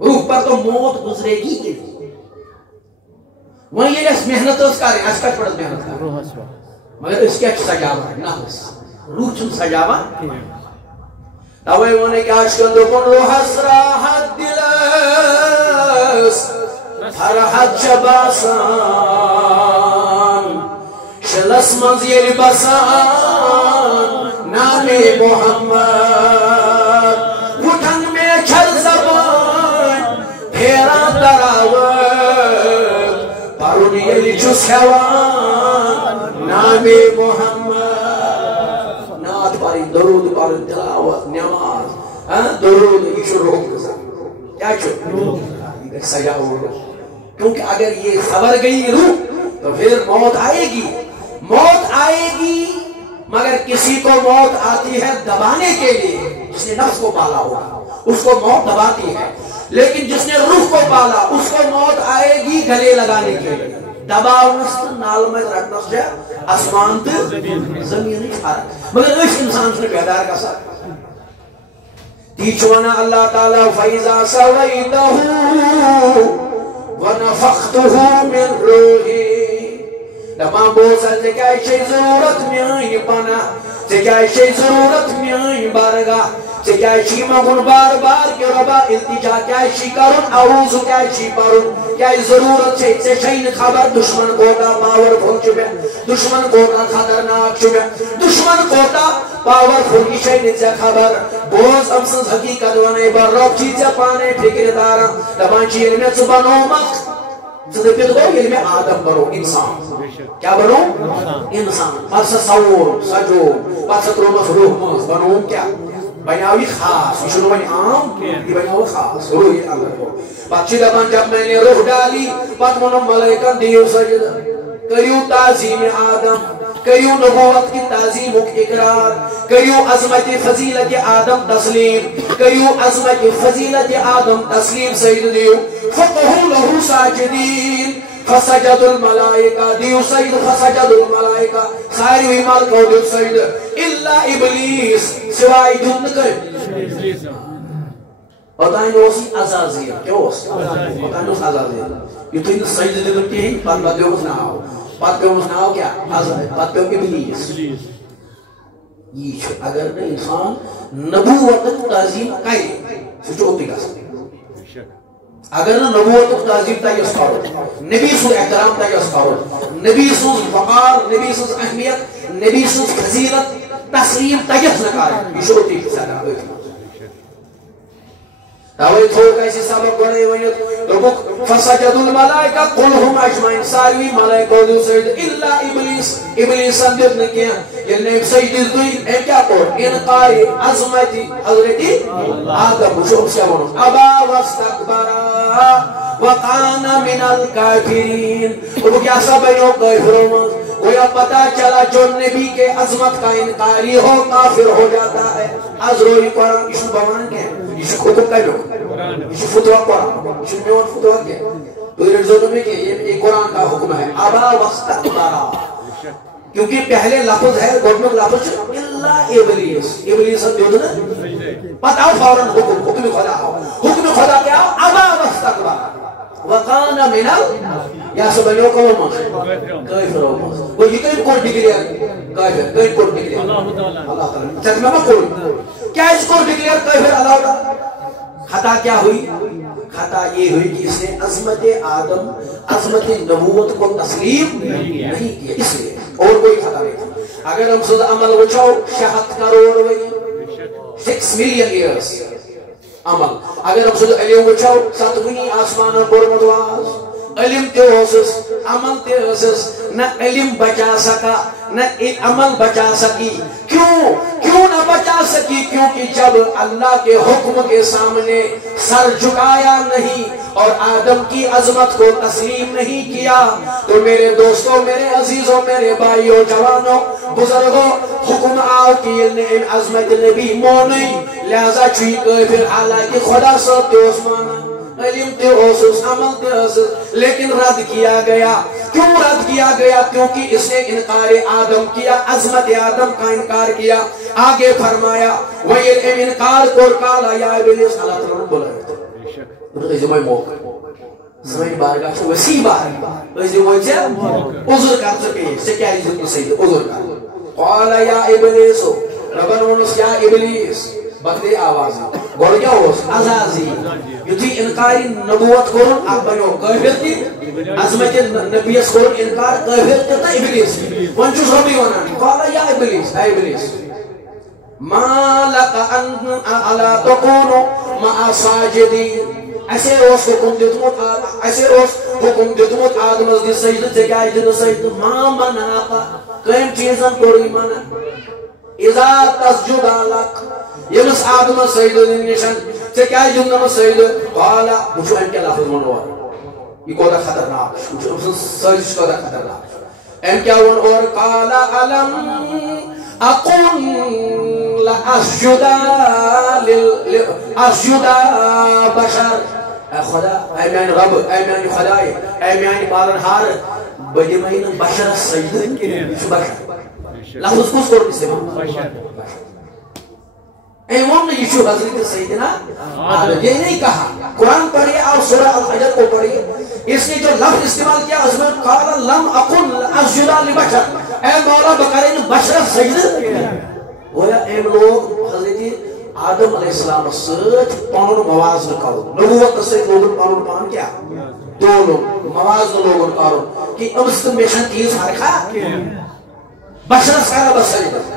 روح پر تو موت گزرے گی. وۄنۍ ییٚلہِ اَسہِ محنت ٲس کَرٕنۍ اَسہِ کَتہِ پٮ۪ٹھ ٲس محنت کَرٕنۍ مگر أسۍ کیٛاہ چھِ سجاوان نفس. روح چھُنہٕ سجاوان کینٛہہ. توے ووٚن کیٛاہ چھُ دوٚپُن روحس راحت دِلس فرحت چھِ باسان شلس منٛز ییٚلہِ بسان نامے محمد. وُٹھن میں چھر زبان پھیران تراوت پرُن ییٚلہِ چھُس ہٮ۪وان نامے محمد. نعت پرٕنۍ درود پرٕنۍ تلاوت نماز درود یہ چھُ روح کیا چھُ یہ گژھِ سجاوُن روح. کیونکہ اگر یہ خبر گئی روح تو پھر موت آئے گی. موت آئے گی مگر کسی کو موت آتی ہے دبانے کے لیے. جس نے نفس کو پالا ہوگا اس کو موت دباتی ہے لیکن جس نے روح کو پالا اس کو موت آئے گی گلے لگانے کے لیے. دباونس تو نال میں رٹنس چھِ آسمان تو زمینٕچ فرق مگر أسۍ انسان چھُنہٕ بیدار گژھان. تی چھُ ونان اللہ تعالیٰ فَإِذَا سَوَيْتَهُ وَنَفَخْتُهُ مِن روحِي. دپان بوزا ژےٚ کیٛازِ چھے ضروٗرت میٲنۍ پناہ ژےٚ کیٛازِ چھے ضروٗرت میٲنۍ بارگاہ ژےٚ کیٛازِ چھُے منگُن بار بار کہ رۄبا التجا کیٛازِ چھُے کرُن اعوذ کیٛازِ چھُے پرُن کیٛازِ ضروٗرت چھے ژےٚ چھے نہٕ خبر دشمن کوتاہ پاورفل چھُ مےٚ دشمن کوتاہ خطرناک چھُ مےٚ دشمن کوتاہ پاورفل یہِ چھے نہٕ ژےٚ خبر. بوز أمۍ سٕنٛز حقیٖقت ونے بہٕ رۄب چھُے ژےٚ پانے فِکرِ تاران. دپان چھِ ییٚلہِ مےٚ ژٕ بنوومکھ ژٕ دٔپِتھ گوٚو ییٚلہِ مےٚ آدم بنوو انسان کیا بنوو انسان پتہٕ سا سوور سجوو پتہٕ سا تروومس روح منٛز بنووُم کیٛاہ بناوی خاص یہ شنو عام یہ بناو خاص روح اللہ کو پتہ دپان جب میں نے روح ڈالی پتہ ونو ملائکہ دیو سجدہ کریو تعظیم آدم کریو نبوت کی تعظیم و اقرار کریو عظمت فضیلت آدم تسلیم کریو عظمت فضیلت آدم تسلیم سید دیو فقہو لہو ساجدین فسجد الملائکہ دیو سید فسجد الملائکہ ساری ہوئی ملکہ دیو سید اللہ ابلیس سوائے جن کر بتائیں اسی عزازیل کیا اسی بتائیں اس عزازیل یہ تو ان سجد دیگر کی ہی بات دیو اس ناو بات دیو اس ناو کیا بات دیو ابلیس یہ چھو اگر نے انسان نبوت تعظیم کئی سوچو ہوتی گا سکتے اگر نبوت تعظیم تا یس کرو نبی سو احترام تا یس کرو نبی سو وقار نبی سو اہمیت نبی سو فضیلت تسلیم تا یس نکار یہ شروع تھی سادہ تاوی تھوک ایسی سبق بڑھے ونیت ربک فسجد الملائکہ قلہم اجمعین ساروی ملائکہ دیو سید اللہ ابلیس ابلیس سندر نے کیا یہ نے سجد دوئی اے کیا کور انقار عظمتی حضرتی آدم شو کیا بنو ابا واستکبرا وقان من الکافرین وہ کیا سب بینوں کافرون وہ یا پتا چلا جو نبی کے عظمت کا انکاری ہو کافر ہو جاتا ہے حضروری قرآن اشو بوان کے اشو خطب کا لو اشو فتوہ قرآن اشو میون فتوہ کے تو یہ رجوع میں کہ یہ قرآن کا حکم ہے ابا واستکبرا کیونکہ پہلے لفظ ہے گوڑنک لفظ اللہ ابلیس ابلیس ہم دیو دنے پتاو فوراً حکم خدا کیا ابا واستکبرا وقان من یا سبنیو کو کافر وہ یہ کہیں کوٹ ڈکلیئر کافر کہیں کوٹ ڈکلیئر اللہ تعالیٰ چاہتے میں کوئی کیا اس کو ڈکلیئر کافر اللہ تعالیٰ خطا کیا ہوئی خطا یہ ہوئی کہ اس نے عظمت آدم عظمت نبوت کو تسلیم نہیں کیا اس لیے اور کوئی خطا نہیں تھا اگر ہم سوز عمل وچھو 7 کروڑ وہی 6 ملین ایئرز عمل اگر ہم سوز علم وچھو 7 آسمان برمت واز علم تے ہوسس عمل تے ہوسس نہ علم بچا سکا نہ عمل بچا سکی کیوں نہ بچا سکی کیونکہ جب اللہ کے حکم کے سامنے سر جھکایا نہیں اور آدم کی عظمت کو تسلیم نہیں کیا تو میرے دوستوں میرے عزیزوں میرے بھائیوں جوانوں بزرگوں حکم آو کی ان عظمت نبی مونی لہذا چھوئی کافر حالانکہ خدا صاحب تے عثمانہ علم تے اوسس عمل تے اوسس لیکن رد کیا گیا کیوں رد کیا گیا کیونکہ اس نے انکار آدم کیا عظمت آدم کا انکار کیا آگے فرمایا وَيَلْ انکار کور کالا یا ابلیس اللہ تعالیٰ نے بولا ہے زمائی موقع زمائی بارگاہ چھو وسیع بارگاہ ویسے وہ چھے عذر کر سکے سکیاری ذکر سید عذر کر قالا یا ابلیس ربن ونس یا ابلیس بدلے آوازی گوڑ کیا ہوس عزازی یتی انکاری نبوت کرن آپ بنیو کافر تی عظمت نبیس کرن انکار کافر تی تا ابلیس ونچوس ربی ونانی قالا یا ابلیس اے ابلیس ما لکا ان علا تکونو ما ساجدین ایسے اوس حکم دیتمت آدم از دی سجد جگائی جن سجد ما مناقا کئیم چیزن کوری منا اذا تسجد آلک یمس آدم سجد نشن جگائی جن سجد قالا مجھو ان کے لفظ منوار یہ کودا خطرناک مجھو سجد کودا خطرناک ان کیا ون اور قالا علم اقن لأسجدا بشر اے خدا اے میان رب اے میان خدای اے میان پالنہار بدمین بشر سجد بشر لفظ کس کو استعمال اے وہ یشو حضرت سیدنا آدم یہ نہیں کہا قرآن پڑھیے اور سورہ الحجر کو پڑھیے اس نے جو لفظ استعمال کیا اس میں قال لم اقل اسجدا لبشر اے مولا بکرین بشر سجد گویا اے لوگ حضرت آدم علیہ السلام سچ پانون موازن کرو نبوت سے لوگن پانون پان کیا دونوں موازن لوگن کرو کہ امستن بیشن چیز حرکھا بشر سارا بسجد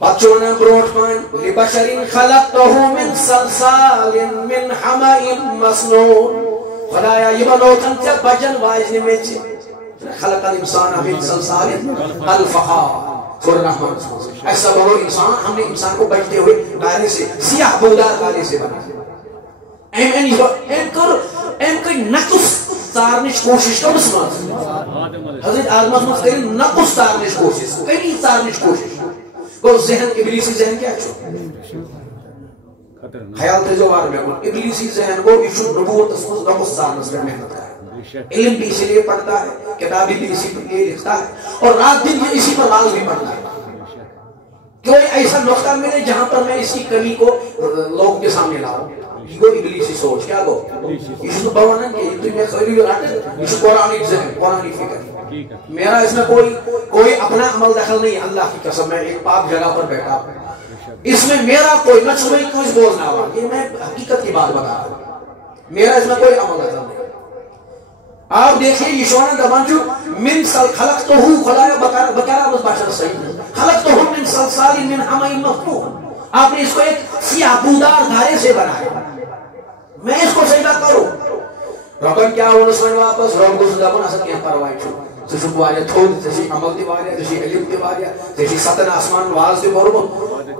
بچوں نے بروٹ مان لبشرین خلقتہو من سلسال من حمائم مسنون خدایا یہ بنوتن چا بجن واجن میں چھ خلق الانسان من سلسال الفخار سورہ رحمان ایسا بولو انسان ہم نے انسان کو بچتے ہوئے دائرے سے سیاہ بودار دائرے سے بنا ایم کر نقص تارنش کوشش کمس مز حضرت آدمس مز کر نقص تارنش کوشش کمی تارنش کوشش گو ذہن ابلیسی ذہن کیا چھو خیال تیزو وار میں کن ابلیسی ذہن کو ایشو نبوت اسمز نقص تارنس پر محنت ہے علم بھی اسی لیے پڑھتا ہے کتابی بھی اسی پر لیے لکھتا ہے اور رات دن یہ اسی پر راز بھی پڑھتا ہے کوئی ایسا نقطہ ملے جہاں پر میں اس کی کمی کو لوگ کے سامنے لاؤں یہ کو ابلیسی سوچ کیا گو اس کو بوانن کہ تو میں خیلی راتے اس قرآنی ذہن قرآنی فکر میرا اس میں کوئی اپنا عمل دخل نہیں اللہ کی قسم میں ایک پاک جگہ پر بیٹھا اس میں میرا کوئی نہ سنئی کوئی بولنا ہوا یہ میں حقیقت کی بات بتا رہا ہوں میرا اس میں کوئی عمل دخل نہیں آپ دیکھیں یہ شوانا دبان جو من خلق تو ہوں خلایا بکرہ بس باشر صحیح خلق تو ہوں من سلسال من حمائی مفتوح آپ نے اس کو ایک سیاہ بودار دھارے سے بنایا میں اس کو سجدہ کروں ربن کیا ہو نسوائن واپس رب کو سجدہ بنا سکتے ہیں پروائی چھو تشک واریا تھوڑ تشی عمل دی واریا تشی علم دی واریا تشی ستن آسمان واز دی برو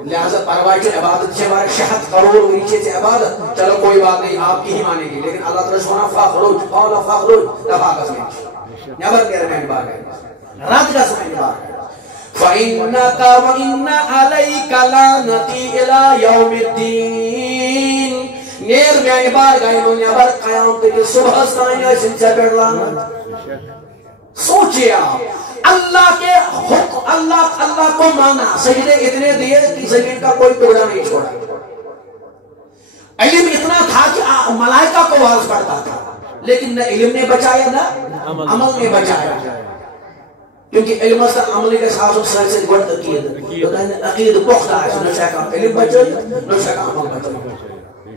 لہذا پروائی چھو عبادت چھے واریا شہد کروڑ نیچے سے عبادت چلو کوئی بات نہیں آپ کی ہی مانے گی لیکن اللہ تعالیٰ سونا فاخروج قولا فاخروج دفاع کا سمجھ نیابر کہہ رہے ہیں بار گئے رات کا سمجھ بار گئے فَإِنَّكَ وَإِنَّ عَلَيْكَ لَعْنَتِي إِلَى يَوْمِ الدِّينِ نیر میں بار گئے انہوں نے بار قیام کے صبح ستائیں ایسن سے بیڑ لانا سوچے آپ اللہ کے حکم اللہ کو مانا سجدے اتنے دیے کہ زمین کا کوئی ٹکڑا نہیں چھوڑا علم اتنا تھا کہ ملائکہ کو واز پڑتا تھا لیکن نہ علم نے بچایا نہ عمل نے بچایا کیونکہ علم است عملی کے ساتھ سے گوڑ عقید پختہ ہے نہ شاکا علم بچائی نہ شاکا عمل بچائی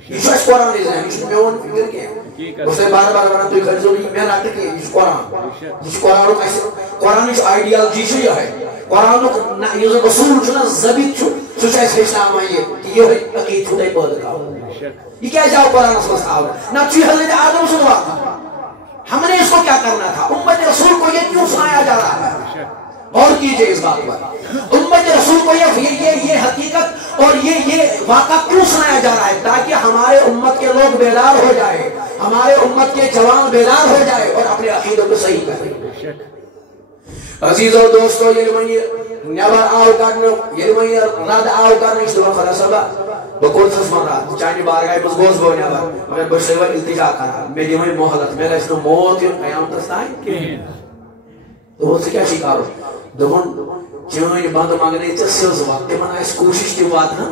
یہ شو اس قرآن ہے اس میں اون فکر کیا اسے بار بار بنا تو خرچ ہوئی میں ناٹے کہ اس قرآن ایسے قرآن اس آئیڈیالوجی سے یہ ہے قرآن یہ رسول چھنا زبیت چھو سوچا اس اسلام آئیے کہ یہ عقید چھوٹے پود کا یہ کیا جاؤ قرآن اس کو آؤ نہ چوی حضرت آدم سنوا تھا ہم نے اس کو کیا کرنا تھا امت رسول کو یہ کیوں سنایا جا رہا ہے اور کیجئے اس بات پر امت رسول کو یہ حقیقت اور یہ واقعہ کیوں سنایا جا رہا ہے تاکہ ہمارے امت کے لوگ بیدار ہو جائے ہمارے امت کے جوان بیدار ہو جائے اور اپنے عقیدوں کو صحیح کریں عزیز اور دوستو یہ لمنی نیبر آو کرنا یہ لمنی رد آو کرنا اس دفعہ خدا صبح بکول سس من رات چاہنی بارگاہ بس گوز گو نیبر مگر بشتر التجا کرا میں دیمائی محلت میں اس کو موت قیام تستائیں تو وہ سے کیا شکار ہو دون چونی بند مانگنے چا سیوز وقت تیمان اس کوشش کی بات نا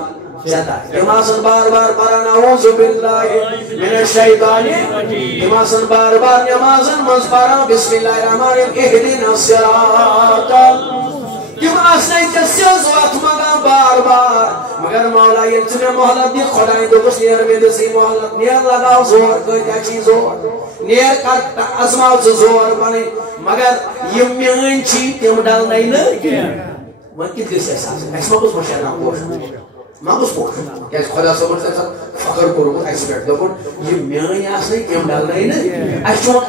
جاتا ہے تیماسن بار بار پرانا اعوذ باللہ من الشیطان تیماسن بار بار نمازن مز پارا بسم اللہ الرحمن الرحیم اہدنا الصراط تیماسن چا سیوز وقت مانگا بار بار مگر مولا یہ چنے محلت دی خدای دو کس نیر میں دسی محلت نیر لگاو زور کوئی کیا زور نیر کر ازماو سے زور بنے مگر یہ میان چی تیم ڈال نہیں نا من کت گئی احساس ہے ایسا کچھ مشاہدہ پوش ماں کچھ پوش کیا اس خدا صبر سے ایسا فخر کرو گا ایسا بیٹھ دو یہ میان آس نہیں تیم ڈال نہیں نا ایسا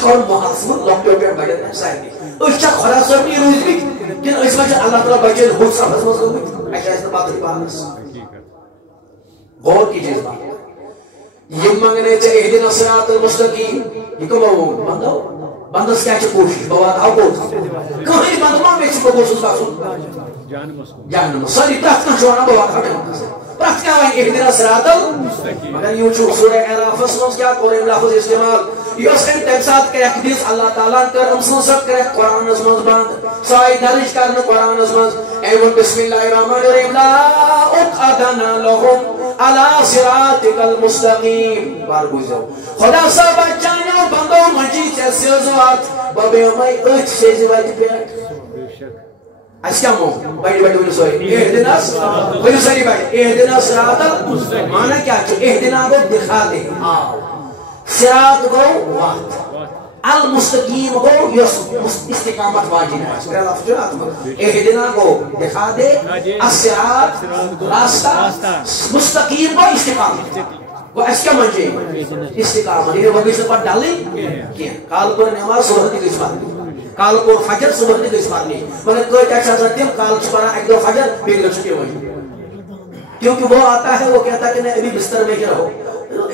کون محاسمت لوگ پہ بجت ایسا ہے اس چاک خدا صبر نہیں روز بھی کن اس وجہ اللہ تعالیٰ بچے بہت سا حسمت ہو گئی ایسا ایسا بات رہی پانس غور کیجئے اس بات یہ مانگنے چاہے اہدنا صراط المستقیم یہ کم ہوں بندہ بندس کیا چھ کوشش بواد آو کوشش کہیں بندمان میں چھ کوشش باسون جہنم ساری پرات کن شوانا بواد کھٹے ہوتا پرات کیا وائن اہدنا صراط المستقیم مگر یوں چھو سورہ اعراف اسمس کیا قرآن لفظ استعمال یہ اس کے تمسات کے اقدیس اللہ تعالیٰ کر امسن سب کرے قرآن نظمز بند سائی درج کرنے قرآن نظمز ایون بسم اللہ الرحمن الرحیم لا اقعدنا لهم على صراطك المستقیم بار بوزو خدا سا بچانیو بندو مجید سے سیوزوات بابے ہمائی اچھ سے زواج پیٹ اس کیا مو بیٹی بیٹی بلی سوئی اہدنا بلی سوئی بیٹی اہدنا صراط المستقیم مانا کیا چھو اہدنا کو دکھا دے صراط کو وقت المستقیم کو استقامت واجن ہے اہدنا کو دکھا دے الصراط راستہ مستقیم کو استقامت وہ اس کیا منجے استقامت یہ وقت سے پر ڈالیں کیا کال پر نماز سورت کی قسمت کال کو فجر صبح نکس پڑھنی مگر کوئی کیا تم کال پڑھا ایک دو فجر بیگ چھٹی ہوئی کیونکہ وہ آتا ہے وہ کہتا ہے کہ ابھی بستر میں ہی رہو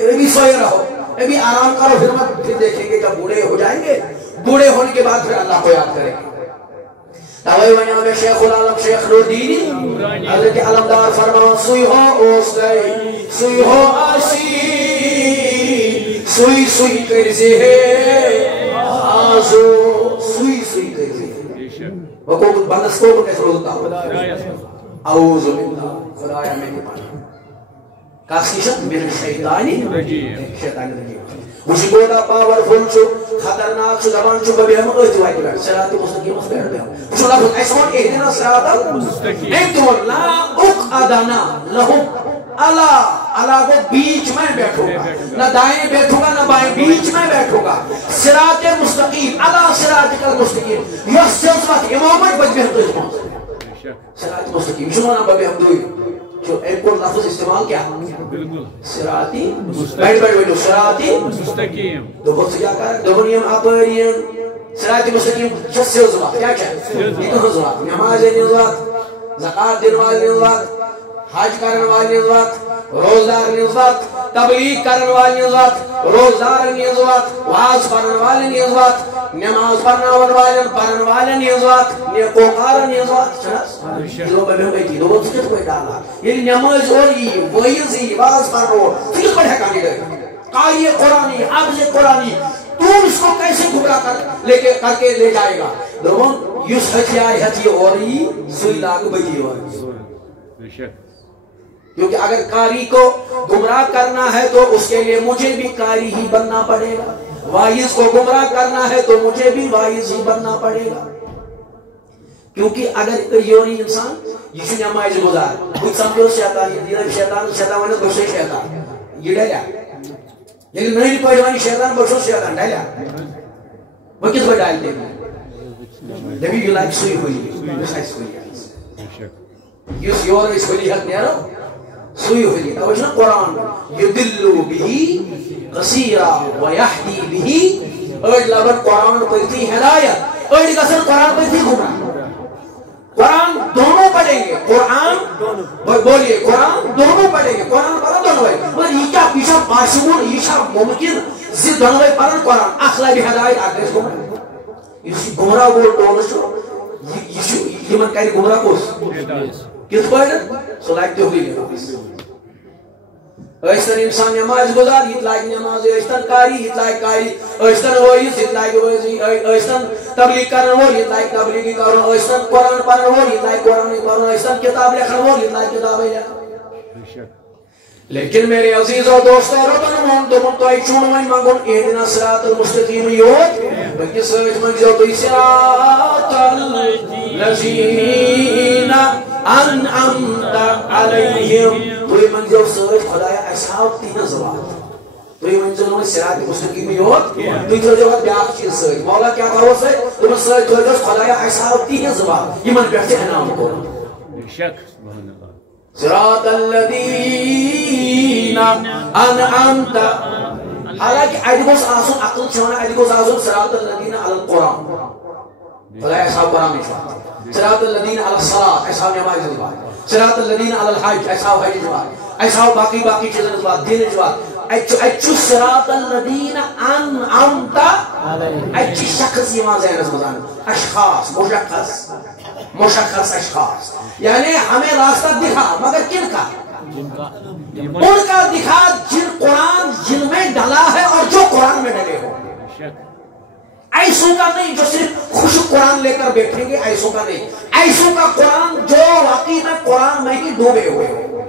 ابھی سوئے رہو ابھی آرام کرو پھر مت پھر دیکھیں گے جب بوڑھے ہو جائیں گے بوڑھے ہونے کے بعد پھر اللہ کو یاد کریں گے تاوی ونیا میں شیخ العالم شیخ نوردینی حضرت علمدار فرمان سوئی ہو اوستے سوئی ہو آشی سوئی سوئی کرزی ہے آزو سوئی سوئی کرزی ہے وہ کو بندس کو کیسے روزتا ہو اعوذ باللہ خدایا میں نہیں پانا کاسیشت میرے شیطانی شیطانی رجیم وشی گوڑا پاورفل چھو خطرناک چھو زبان چھو ببی ہم اہتی وائی بیٹھ صراط مستقیم اس بیٹھ بیٹھ وشو لفظ ایسون اہدنا صراط مستقیم لا اقعدنا لہم اللہ کو بیچ میں بیٹھو گا نہ دائیں بیٹھو گا نہ بائیں بیچ میں بیٹھو گا صراط مستقیم اللہ صراط مستقیم یہ سلسلت امامت بچ بیٹھ تو صراط مستقیم شنو نا ببی ہم دوئی جو ایک اور لفظ استعمال کیا صراطی بیٹھ بیٹھ بیٹھو صراطی مستقیم دو بہت سے کیا کہا ہے دونیم اپریم صراطی مستقیم شس سے حضرات کیا کیا ہے یہ تو حضرات نماز نظرات زکاة دن والی نظرات حج کرن والی نظرات روزدار نظرات تبلیغ کرن والی نظرات روزدار نظرات واز پڑھن والی نظرات نماز پڑھن والی نظرات نیکوکار نظرات چنس دلوں میں بھی ہوئی دو بہت سکت کوئی ڈالا یہ نماز ہوئی ویزی واز پڑھو فکر پڑھے کانی گئے قاری قرآنی حافظ قرآنی تو اس کو کیسے گھبرا کر کے لے جائے گا دونوں یوس ہتھیار ہتھی اوری سوئی لاغ بجی اوری کیونکہ اگر قاری کو گمراہ کرنا ہے تو اس کے لیے مجھے بھی قاری ہی بننا پڑے گا وائز کو گمراہ کرنا ہے تو مجھے بھی وائز ہی بننا پڑے گا کیونکہ اگر یونی انسان یہ نماز گزار کچھ سمجھو شیطان ونس بشو شیطان یہ ڈالیا لیکن نہیں پہلوانی شیطان بشو شیطان ڈالیا وہ کس پر ڈالتے ہیں جبھی یہ لائک سوئی ہوئی یس یور اس ہوئی حق نیرو سوئی ہوئی توجہ قرآن یدلو بھی قصیرہ ویحدی بھی اڑ لبن قرآن پڑھتی ہدایت اڑ کسر قرآن پڑھتی گمراہ قرآن دونوں پڑھیں گے قرآن بولیے قرآن دونوں پڑھیں گے قرآن پڑھا دونوں ہے مگر یہ کیا پیچھا پاسمون یہ کیا ممکن زد دونوں ہے پڑھن قرآن اخلا بھی ہدایت آگریس گمراہ یہ گمراہ بول ٹونس یہ من کہہ گمراہ کوس کس پڑھ سو لائک ہوئی لے ایستن انسان نماز گزار اطلاق نماز ایستن کاری اطلاق کاری ایستن وائز اطلاق وائزی ایستن تبلیغ کرن وہ اطلاق تبلیغی کرن ایستن قرآن پڑھن وہ اطلاق قرآن پڑھن ایستن کتاب لکھن وہ اطلاق کتاب لکھن لیکن میرے عزیز و دوستو ربن مون تو من تو ای چون وین مانگون اہدنا صراط المستقیم یوت بلکہ سوچ منگزو تو صراط الذین انعمت علیہم تو یہ منزل سوچ خدایا اصحاب تین زبان تو یہ منزل میں صراط مستقیم یوت تو یہ جو بیاق چیز سوچ مولا کیا کہو سے تو من سوچ خدایا اصحاب تین زبان یہ من بیٹھے انعام کو شک سبحان اللہ صراط الذین انعمت حالانکہ ایدگوز آسون عقل چھونا ایدگوز آسون صراط الذین علی القرآن خدایا اصحاب قرآن میں چھونا صراط الذین علی الصلاة اصحاب نماز جزبات صراط الذین علی الحج اصحاب حج جزبات اصحاب باقی چیزیں جزبات دین جزبات اچھو صراط الذین انعمت اچھی شخص یمان ذہن اس مزان اشخاص مشخص اشخاص یعنی ہمیں راستہ دکھا مگر کن کا ان کا دکھا جن قرآن جن میں ڈلا ہے اور جو قرآن میں ڈلے ہو ایسوں کا نہیں جو صرف خوش قرآن لے کر بیٹھیں گے ایسوں کا نہیں ایسوں کا قرآن جو واقعی میں قرآن میں ہی ڈوبے ہوئے ہو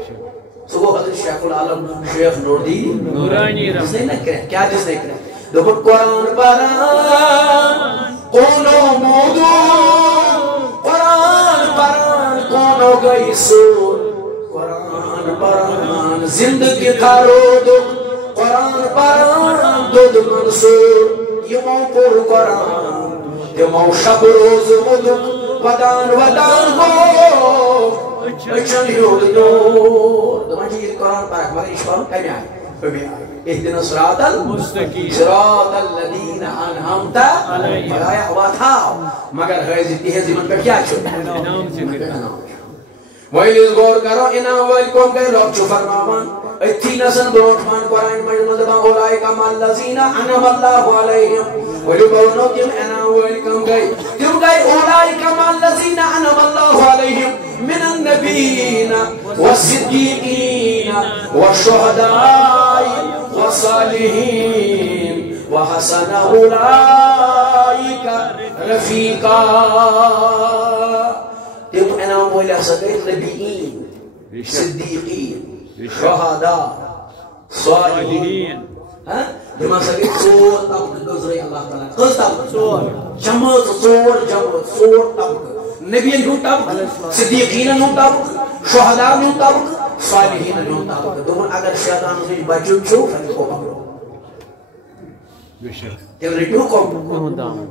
صبح حضرت شیخ العالم شیخ نوردینی جس نے نہ کریں کیا جس نے کریں دیکھو قرآن پران کونو مودو قرآن پران کونو گئی سور قرآن پران زندگی تھارو دو قرآن پران دود منصور یمو پر قرآن یمو شب روز مدک ودان ہو اچھن یود دور دمان جی قرآن پران مگر اشوان کمی آئی اهدنا الصراط المستقيم صراط الذين انعمت عليهم بلایا ہوا تھا مگر حیض تہذی من پر کیا چھو ویلیز غور کرو انعام ویلکم گئے رب چھو فرمامان اتھی نسن بروٹمان قرآن مجمد با اولائکا مال لذین انعم اللہ علیہم ویلو بونو تم انعام ویلکم گئے تم گئے اولائکا مال لذین انعم اللہ علیہم من النبیین والصدیقین والشہداء والصالحین وحسن اولائکا رفیقا تم انعام ویلکم سکیت نبیین صدیقین شهداء صالحين لما سكت صور طبق نظري الله تعالى قص طبق جمع صور طبق نبي نو طبق صديقين نو طبق شهداء نو طبق صالحين نو طبق دون اگر شيطان سے بچو چھو فن کو پکڑو تم رٹو کو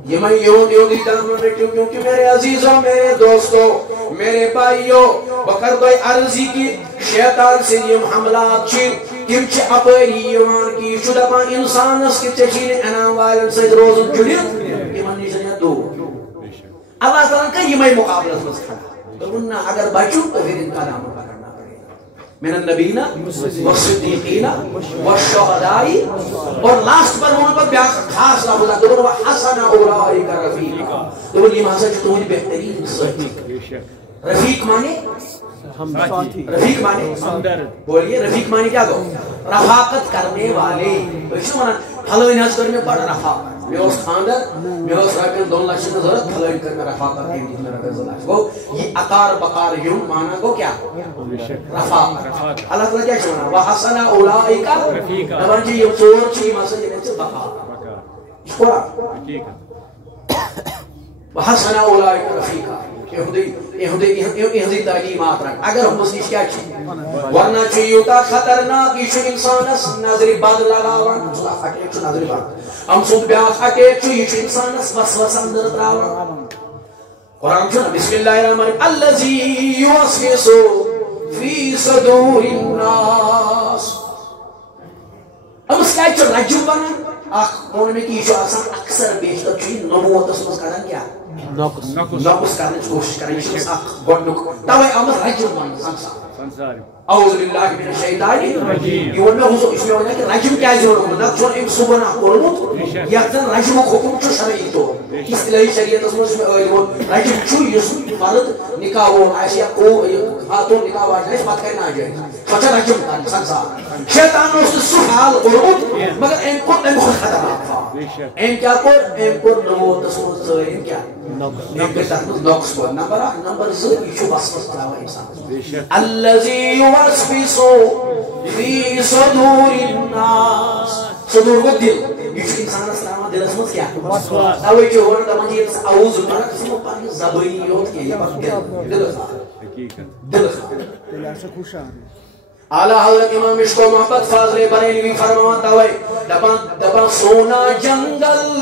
یہ میں یوں دیتا رٹو کیونکہ میرے عزیزوں میرے دوستوں میرے بھائیوں بکر بھائی عرضی کی شیطان سے یہ حملات چھ تم چھ اپری ایمان کی شدہ انسان اس کی چچین انعام والن سے روز جڑیت ایمان نیشن دو اللہ تعالیٰ کا یہ میں مقابلہ سمجھ کھڑا تو انہا اگر بچو تو پھر ان کا نام کرنا پڑے من النبینا والصدیقین والشہداء اور لاسٹ پر وہاں پر بیان خاص لفظ ہے تو وہ حسن اولئک رفیقا تو وہ یہ حسن جو تمہیں بہترین صحیح رفیق مانے رفیق مانے بولیے رفیق مانے کیا گو رفاقت کرنے والے پھلوین حض کر میں بڑا رفاقت میں اس خاندر میں اس رکن 2 لاکھ سے ضرورت پھلوین کر میں رفاقت ہے جس میں رکن ضرورت گو یہ اقار بقار یوں مانا گو کیا رفاقت اللہ تعالیٰ کیا چھونا وحسن اولائکا نبان جی یہ چور چی ماسا جنہیں سے بقار اس کو وحسن اولائکا رفیقا یہ تعلیمات رکھ اگر ہم اس کیا چھو ورنہ چیوتا خطرناک ایشو انسانس نظری بد لگاوان اٹیک چھو نظری بد ہم سود بیاس اٹیک چھو ایشو انسانس وسوس اندر تراوان قرآن چھو بسم اللہ الرحمن الرحیم الذی یوسوس فی صدور الناس ہم اس کا چھو رجم بنا کون میں کی ایشو آسان اکثر بیشتر چھوئی نبوت اس مز کرن کیا نقص کرنے کی کوشش کریں یہ اخ گڈنک توے امر رجم ون سنسار اعوذ باللہ من الشیطان الرجیم یہ ون حضور اس میں ہونا کہ رجم کیا ضرورت نہ چون ام سبحانہ قرمت یقین رجم حکم چھ شرعی تو اصطلاحی شریعت اس میں رجم چھ یس مرد نکاح ہو ایسا کو خاتون نکاح ہوا ہے بات کرنا ہے سوچا رجم کرنا سنسار شیطان نے اس سحال قرمت مگر ان کو خطرناک ان کیا کو ان کو نو تسوس ان کیا نقص کو نمبر 2 یہ وسوسہ تراوا انسان الذي يوسوس في صدور الناس صدور کو دل یہ انسان تراوا دل اس کیا وسواس اوے جو ورن دمن یہ اعوذ باللہ سے پانی زبانیت کے دل حقیقت دل ایسا خوش اعلی حضرت امام مشکو محمد فاضل بریلوی فرماتا ہے دبا سونا جنگل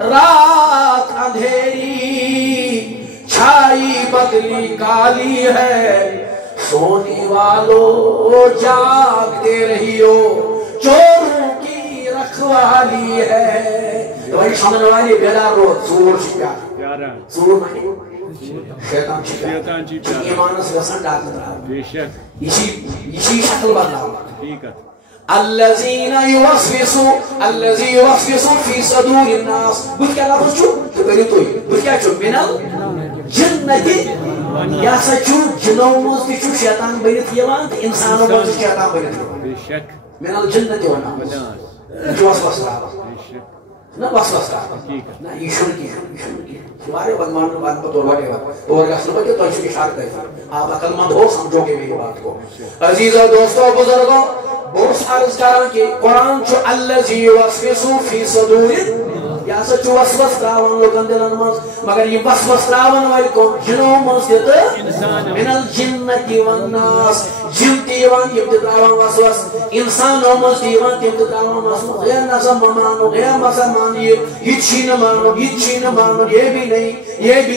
رات اندھیری چھائی بدلی کالی ہے سونے والو جاگتے رہیو چوروں کی رکھوالی ہے تو بھائی سامنے والی بیدار رو سور چکا سور مانی شیطان چکا ایمان سے وسن ڈاکت رہا اسی شکل بدلا الذين يوسوسون في صدور الناس بس کیا لفظ چھو تو کہی تو بس کیا چھو من الجنة یا سچو جنوں مز چھو شیطان بنت یوان تو انسانوں مز شیطان بنت یوان من الجنة والناس جو وسوس رہا نہ وسوس رہا نہ ایشور کی ہمارے بدمان بات پر توڑ اور رسول کے تو اشارہ کرتا آپ عقل مند ہو سمجھو گے میری بات کو عزیزو دوستو بزرگوں بہت عرض کران کہ قرآن چھو الذی یوسوس فی صدور یہ سا وسوس تراون لوکن دلن مز مگر یہ وسوس تراون وال کو جنو مز من الجنۃ والناس جن تیوان یہ تراون وسوس انسان مز تیوان تم تراون وسوس غیر نظم مانو غیر مسلمان یہ چین مانو یہ بھی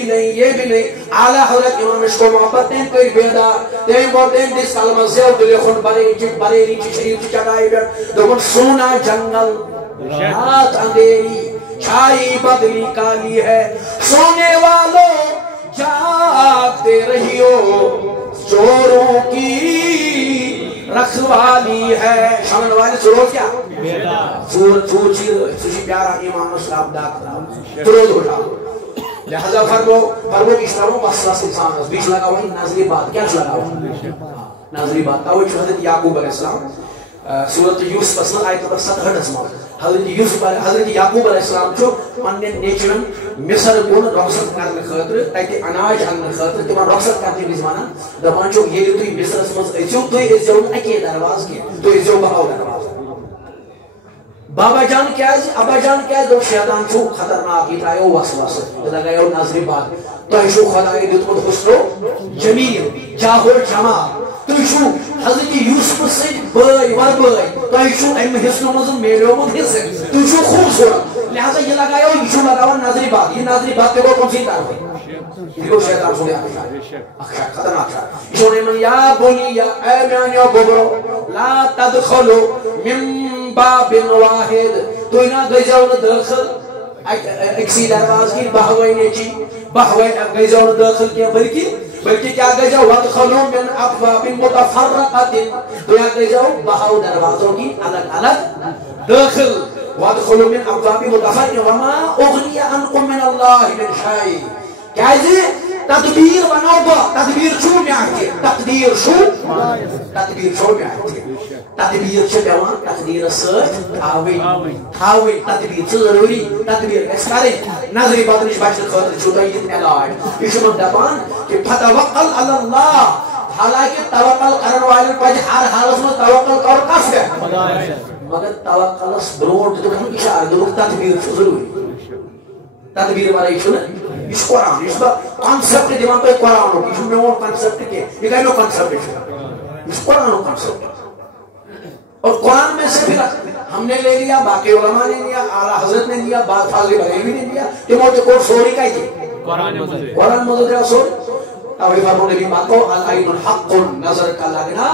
نہیں اعلی حضرت امام کو محبت تم کوئی بیدار تم بولتے دس کلمہ زیو دل خون بریلی شریف چڑھائی دوپن سونا جنگل رات اندھیری چھائی بدلی کالی ہے سونے والوں جاگتے رہیو چوروں کی رکھوالی ہے شامل والی سورو کیا سوچی پیارا ایمان اسلام داکتا درود اٹھا لہذا فرمو اس طرح وصلہ سے انسان بیچ لگا ہوئی ناظری بات کیا لگا ہوئی ناظری بات تاوی حضرت یعقوب علیہ السلام سورت یوسف اسنا آیت نمبر 67 میں حضرت یعقوب علیہ السلام چھو پننے نیچرن مصر کون رخصت کرنے خاطر تاکہ اناج اننے خاطر تمہاں رخصت کرنے بھی زمانہ دپان چھو یہ توی مصر اسمز ایسیو توی ایسیو اکی درواز کی تو ایسیو بہاو درواز بابا جان کیا ہے ابا جان کیا ہے دو شیطان چھو خطرناک ہی تھا یو وسوس لگایو ناظری بات تو ایشو خدای دیتمت حسنو جمیل جاہور جمال تو ایشو حضرت یوسف سے بائی ور بائی تو ایشو ایم حسنو مزم میلیو مد حصے تو ایشو خوبصورت لہذا یہ لگایو ایشو لگاو ناظری بات یہ ناظری بات پہ وہ کون سی طرف ہے یہ شیطان سنے اخشار خطرناک شار ایشو نے من یا بنی یا اے میانیو ببرو لا تدخلو من باب واحد تو اینا گئیزاؤن داخل اکسی درواز کی بہوائی نیچی بہوائی گئیزاؤن داخل کیا بلکہ کیا گئیزاؤ وَدْخَلُوا مِنْ أَبْوَابٍ مُتَفَرَّقَةٍ تو یا گئیزاؤ بہاو دروازوں کی الگ الگ داخل وَدْخَلُوا مِنْ أَبْوَابٍ مُتَفَرَّقَةٍ وَمَا أُغْنِيَ عَنْكُمْ مِنَ اللَّهِ مِنْ شَيْءٍ کیا ہے تدبیر بناو با تدبیر شو میں آتی تقدیر شو میں آتی تدبیر چھے پیوان تقدیر سرچ تھاوئی تدبیر چھے ضروری تدبیر اس کریں نظری باتنش بچن خاطر چھوٹا یہ علاج یہ شمت دپان کہ فتوکل اللہ حالانکہ توکل کرن والن پاج ہر حالت میں توکل کر کس ہے مگر توکلس برونٹ تو ہم اشار دو تدبیر چھے ضروری تدبیر والی چھو اس قرآن اس با کانسپٹ دیوان تو قرآن ہو اس میں وہ کانسپٹ کے یہ کہنے وہ کانسپٹ ہے اس قرآن ہو کانسپٹ اور قرآن میں سے پھر ہم نے لے لیا باقی علماء نے لیا اعلیٰ حضرت نے لیا بعد فاضل بریلوی نے لیا کہ موت کو سوری کا ہی تھی قرآن مدد ہے سوری توی فرمو نبی بات کو العین الحق نظر کا لگنا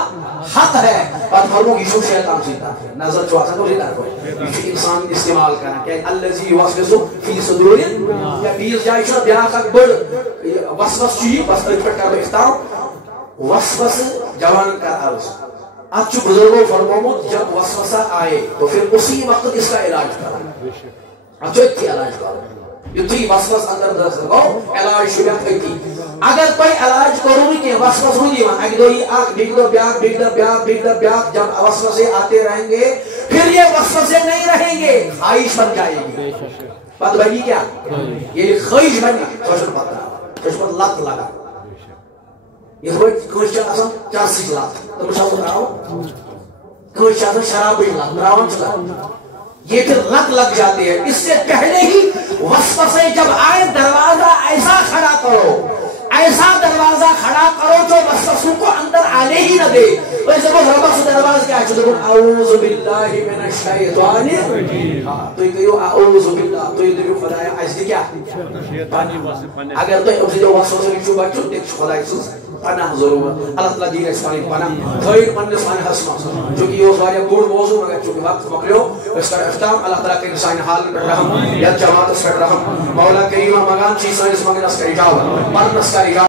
حق ہے بعد فرمو یشو شیطان سیتا ہے نظر چواسا کو سیتا ہے یشو انسان استعمال کرنا کہ اللذی واسوسو فی صدوری یا بیس جائشو بیاق اکبر وسوس چیئی بس اکبر کر بختاؤ وسوس جوان کا عرض اچھو بزرگوں فرمو جب وسوسہ آئے تو پھر اسی وقت اس کا علاج کرنا اچھو ایک علاج کرنا یہ تھی وسوس اندر دست لگو علاج شبیت ہوئی اگر کوئی علاج کروں کہ وسوس ہوں دیوان اگر دو یہ آنکھ بگدو بیاق جب وسوسے آتے رہیں گے پھر یہ وسوسے نہیں رہیں گے خواہش بن جائے گی بات بھائی کیا یہ خواہش بن گئی خشمت لت لگا یہ ہوئی کوئی چاہتا چانسی لت تو مشاہد راؤ کوئی چاہتا شرابی لت راؤن چلا یہ پھر لت لگ جاتی ہے اس سے پہلے ہی وسوسے جب آئے دروازہ ایسا کھڑا کرو جو وسوسوں کو اندر آنے ہی نہ دے ویسے وہ ربا سے دروازہ کیا ہے جو دکھون اعوذ باللہ من الشیطان تو یہ کہو اعوذ باللہ تو یہ دیکھو خدایا ایسی کیا اگر تو اسی جو وسوسے نیچو بچو دیکھ خدای سوز پناہ ضرورت اللہ تعالیٰ دین اسلامی پناہ خیر منس مانی حسنہ جو کہ یہ واریا بوڑ موضوع مگر چونکہ وقت مکلیو اس کا اختام اللہ تعالیٰ کے نسائن حال پر رحم یا جماعت اس پر رحم مولا کریمہ مگان چیز سائنس مگن اس کا اجابت مرن اس کا اجابت